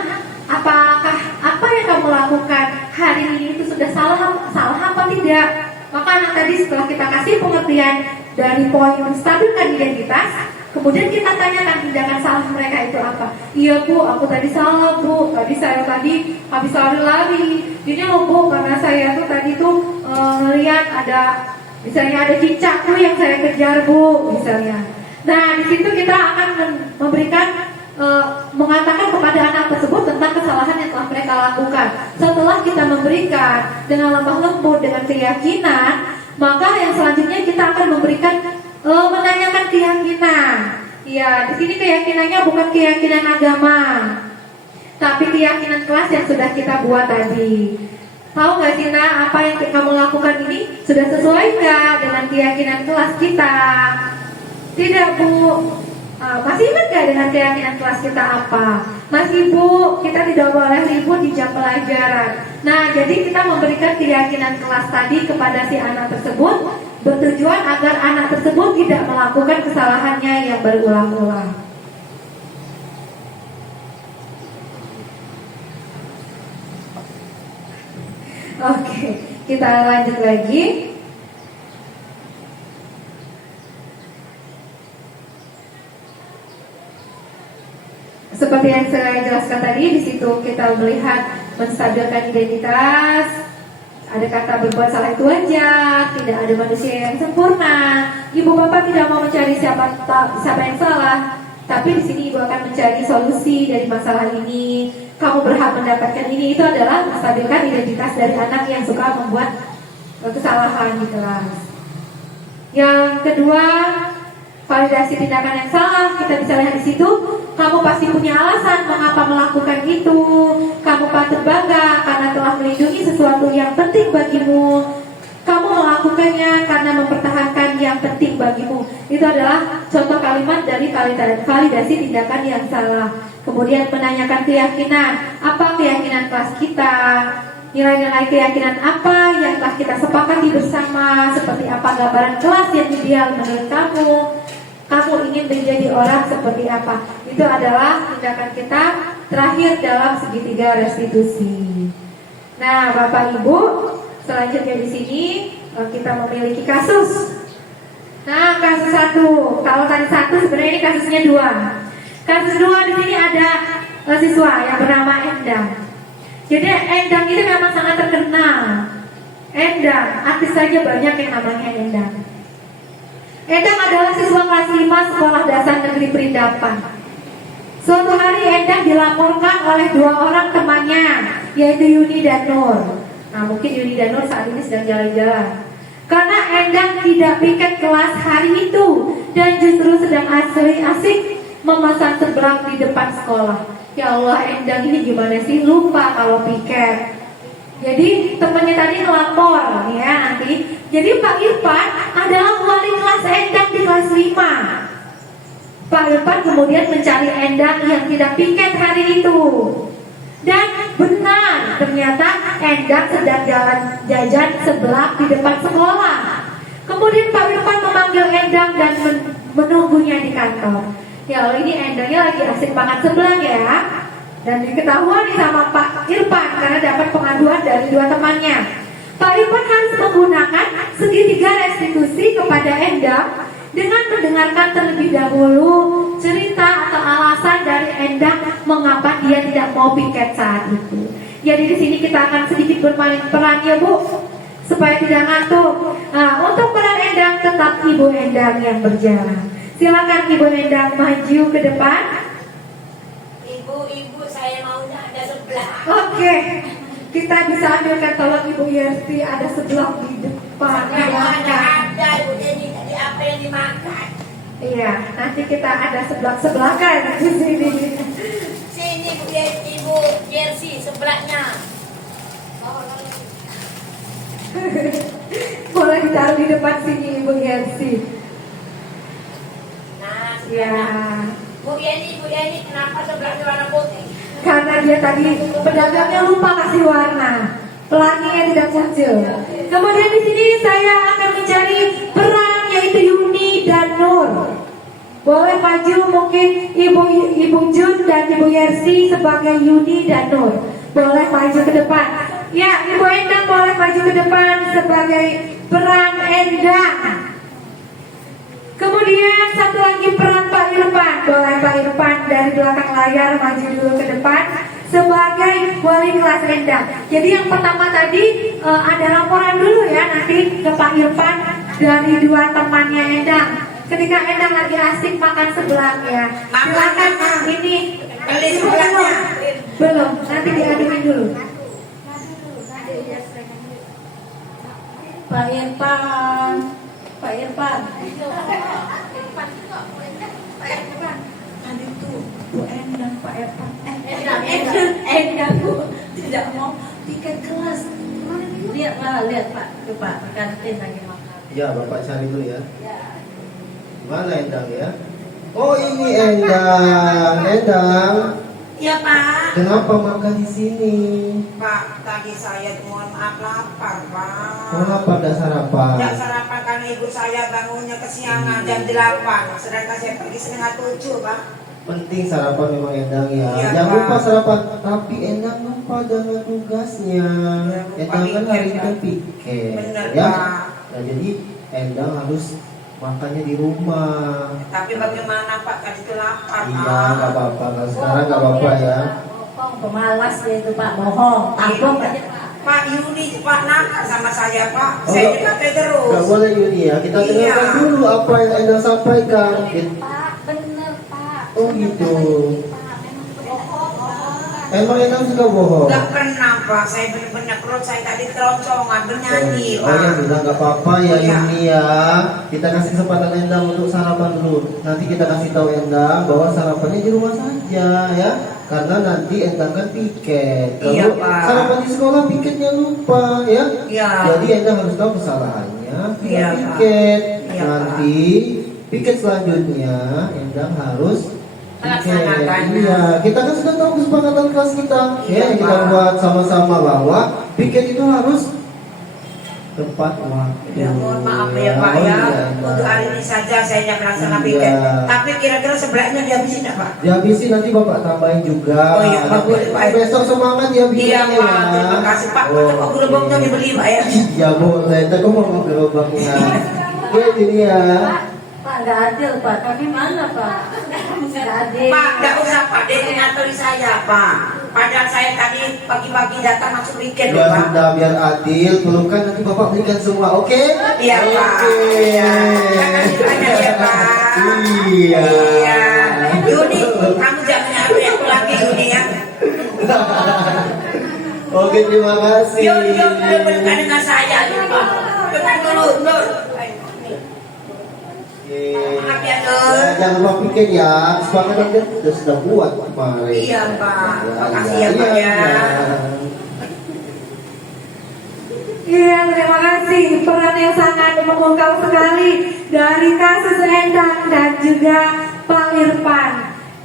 apakah apa yang kamu lakukan hari ini itu sudah salah apa tidak? Maka anak tadi setelah kita kasih pengertian dari poin menstabilkan identitas, kemudian kita tanyakan tindakan salah mereka itu apa. Iya Bu, aku tadi salah Bu. Saya tadi habis lari-lari. Ini loh Bu, karena saya tuh tadi tuh melihat ada, misalnya ada cicak tuh yang saya kejar Bu, misalnya. Nah, di situ kita akan memberikan mengatakan kepada anak tersebut tentang kesalahan yang telah mereka lakukan. Setelah kita memberikan dengan lemah lembut, dengan keyakinan, maka yang selanjutnya kita akan memberikan menanyakan keyakinan. Ya, di sini keyakinannya bukan keyakinan agama, tapi keyakinan kelas yang sudah kita buat tadi. Tahu nggak sih Nak, apa yang kamu lakukan ini sudah sesuai nggak dengan keyakinan kelas kita? Tidak Bu. Masih ingat gak dengan keyakinan kelas kita apa? Masih Bu, kita tidak boleh ribut di jam pelajaran. Nah, jadi kita memberikan keyakinan kelas tadi kepada si anak tersebut bertujuan agar anak tersebut tidak melakukan kesalahannya yang berulang-ulang. Oke, kita lanjut lagi. Seperti yang saya jelaskan tadi, di situ kita melihat menstabilkan identitas. Ada kata berbuat salah itu wajar, tidak ada manusia yang sempurna. Ibu bapak tidak mau mencari siapa yang salah, tapi di sini ibu akan mencari solusi dari masalah ini. Kamu berhak mendapatkan ini. Itu adalah menstabilkan identitas dari anak yang suka membuat kesalahan di kelas. Yang kedua, validasi tindakan yang salah. Kita bisa lihat di situ, kamu pasti punya alasan mengapa melakukan itu. Kamu patut bangga karena telah melindungi sesuatu yang penting bagimu. Kamu melakukannya karena mempertahankan yang penting bagimu. Itu adalah contoh kalimat dari validasi tindakan yang salah. Kemudian menanyakan keyakinan. Apa keyakinan kelas kita? Nilai-nilai keyakinan apa yang telah kita sepakati bersama? Seperti apa gambaran kelas yang ideal menurut kamu? Kamu ingin menjadi orang seperti apa? Itu adalah tindakan kita terakhir dalam segitiga restitusi. Nah, Bapak Ibu, selanjutnya di sini kita memiliki kasus. Nah, kasus 1. Kalau tadi 1, sebenarnya ini kasusnya 2. Kasus 2 di sini ada siswa yang bernama Endang. Jadi Endang ini memang sangat terkenal. Endang, artis saja banyak yang namanya Endang. Endang adalah siswa kelas 5 Sekolah Dasar Negeri Perindapan. Suatu hari Endang dilaporkan oleh 2 orang temannya, yaitu Yuni dan Nur. Nah, mungkin Yuni dan Nur saat ini sedang jalan-jalan. Karena Endang tidak piket kelas hari itu dan justru sedang asik memesan seblak di depan sekolah. Ya Allah, Endang ini gimana sih, lupa kalau piket. Jadi temannya tadi ngelapor ya nanti. Jadi Pak Irfan adalah wali kelas Endang di kelas 5. Pak Irfan kemudian mencari Endang yang tidak piket hari itu. Dan benar, ternyata Endang sedang jajan seblak di depan sekolah. Kemudian Pak Irfan memanggil Endang dan menunggunya di kantor. Ya Allah, ini Endangnya lagi asik makan seblak ya. Dan diketahui nih sama Pak Irfan karena dapat pengaduan dari 2 temannya. Pak Irfan harus menggunakan segitiga restitusi kepada Endang dengan mendengarkan terlebih dahulu cerita atau alasan dari Endang mengapa dia tidak mau piket saat itu. Jadi di sini kita akan sedikit bermain peran ya Bu, supaya tidak ngantuk. Nah, untuk peran Endang tetap Ibu Endang yang berjalan. Silakan Ibu Endang maju ke depan. Ibu, saya maunya ada sebelah. Oke, kita bisa ambilkan tolong Ibu Yersi, ada sebelah di depan. Ada Ibu Jenny, tadi apa yang dimakan? Iya, nanti kita ada sebelah-sebelahan di sini. Sini Ibu Jersey sebelahnya. Boleh ditaruh di depan sini Ibu Yersi. Nah, Ya, Bu Yeni, kenapa sebelahnya warna putih? karena dia tadi pedagangnya lupa kasih warna, pelanginya tidak muncul. Kemudian di sini saya akan mencari peran yaitu Yuni dan Nur. Boleh maju mungkin Ibu Jun dan Ibu Yersi sebagai Yuni dan Nur. Boleh maju ke depan. Ya, Ibu Endang boleh maju ke depan sebagai peran Endang. Kemudian satu lagi peran Pak Irfan. Boleh Pak Irfan dari belakang layar maju dulu ke depan sebagai wali kelas Endang. Jadi yang pertama tadi ada laporan dulu ya nanti ke Pak Irfan dari 2 temannya Endang. Ketika Endang lagi asik makan sebelaknya. Silakan ini belum, nanti diaduin dulu. Pak Irfan. Tadi tuh Bu Endang, Pak Irfan. Endang Bu tidak mau piket kelas. Lihat Pak, coba kantin lagi makan. Ya, Bapak cari dulu ya. Mana Endang ya? Oh, ini Endang. Iya Pak. Kenapa makan di sini? Pak, tadi saya mohon maaf lapar Pak. Kenapa ada sarapan? Tidak sarapan karena ibu saya bangunnya kesiangan jam 8. Sedangkan saya pergi setengah 7 Pak. Penting sarapan memang Endang ya. Iya, Jangan Pak. lupa sarapan. Tapi Endang lupa dengan tugasnya. lupa Endang kan hari piket, itu Pak. piket. Bener, Ya. Pak. Nah, jadi Endang harus makannya di rumah. Tapi bagaimana Pak, tadi itu lapar Iya, Pak. nggak apa-apa. Kalau sekarang nggak apa-apa ya. Bohong, pemalas dia itu Pak, bohong. Tampung aja Pak. Pak Yuni Pak nakal sama saya Pak. Oh, Saya nggak- dipakai terus. Nggak boleh Yuni ya. Kita Iya. dengarkan dulu apa yang Endang sampaikan. Pak, bener Pak. Oh gitu. Pak, memang bohong. Emang Endang suka bohong? Gak pernah Pak, saya benar-benar perut saya tadi teroncongan bernyanyi Oh ya Pak. bilang nggak apa-apa ya Iya. Yuni ya. Kita kasih kesempatan Endang untuk sarapan dulu. Nanti kita kasih tahu Endang bahwa sarapannya di rumah saja ya. Karena nanti Endang kan piket. Kalau Iya, Pak. sarapan di sekolah piketnya lupa ya. Iya. Jadi Endang harus tahu kesalahannya. Tidak Iya, Pak. piket. Iya, Nanti piket selanjutnya Endang harus Melaksanakannya. Iya, kita kan sudah tahu kesepakatan kelas kita. Iya, Ya, kita Pak. buat sama-sama bahwa piket itu harus tepat waktu. Ya, mohon maaf ya Pak Oh, ya. iya, Untuk Pak. hari ini saja saya yang melaksanakan Iya. piket. Tapi kira-kira sebelahnya dihabisin enggak Pak? Dihabisin nanti Bapak tambahin juga. Oh iya, Pak, boleh, Pak. Besok semangat ya Iya bikinnya Pak, terima kasih Pak. Oh. Kok gerobaknya dibeli Pak ya? Ya boleh, tapi mau gerobaknya. Oke, ini ya. Pak, nggak adil Pak. Kami mana Pak? Nggak adil. Pak, enggak usah Pak, dia ngatori saya Pak. Padahal saya tadi pagi-pagi datang masuk weekend Ya loh Pak. sudah, biar adil, pelukan nanti Bapak belikan semua, oke? Iya Pak. Oke. Iya. Terima kasih banyak ya Pak. Iya. Iya. Yuni, kamu jangan nyari aku lagi Yuni ya. Oke, terima kasih. Yuk, berdekat dengan saya Yuni Pak. Dekat dulu, Nur. Oke. Maaf ya Nur. Jangan lupa pikir ya, kesepakatan kita sudah buat kemarin. Iya, Pak. Ya, Makasih ya, Pak, ya. Iya, terima kasih. Peran yang sangat memukau sekali dari kasus Endang dan juga Pak Irfan.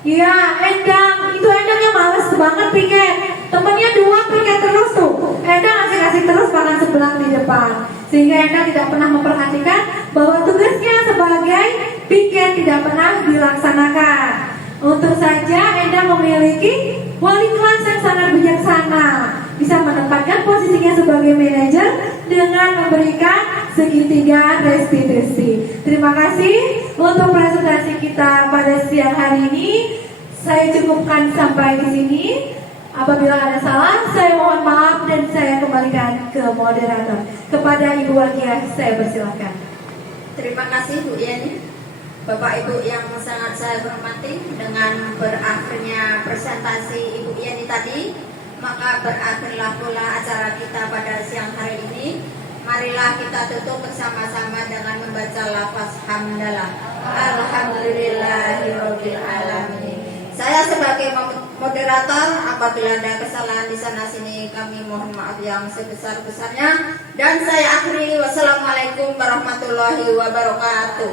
Iya, Endang, itu Endang yang males banget piket. Temennya 2 piket terus tuh. Endang kasih terus makan sebelah di depan. Sehingga Endang tidak pernah memperhatikan bahwa tugasnya sebagai piket tidak pernah dilaksanakan. Untuk saja Endang memiliki wali kelas yang sangat bijaksana, bisa menempatkan posisinya sebagai manajer dengan memberikan segitiga restitusi. Terima kasih untuk presentasi kita pada siang hari ini. Saya cukupkan sampai di sini. Apabila ada salah, saya mohon maaf dan saya kembalikan ke moderator. Kepada Ibu Wakia, saya persilakan. Terima kasih Bu Yeni, Bapak Ibu yang sangat saya hormati. Dengan berakhirnya presentasi Ibu Yeni tadi, maka berakhirlah pula acara kita pada siang hari ini. Marilah kita tutup bersama-sama dengan membaca lafaz hamdalah. Alhamdulillahirabbil alamin. Saya sebagai moderator, apabila ada kesalahan di sana sini, kami mohon maaf yang sebesar-besarnya. Dan saya akhiri, wassalamualaikum warahmatullahi wabarakatuh.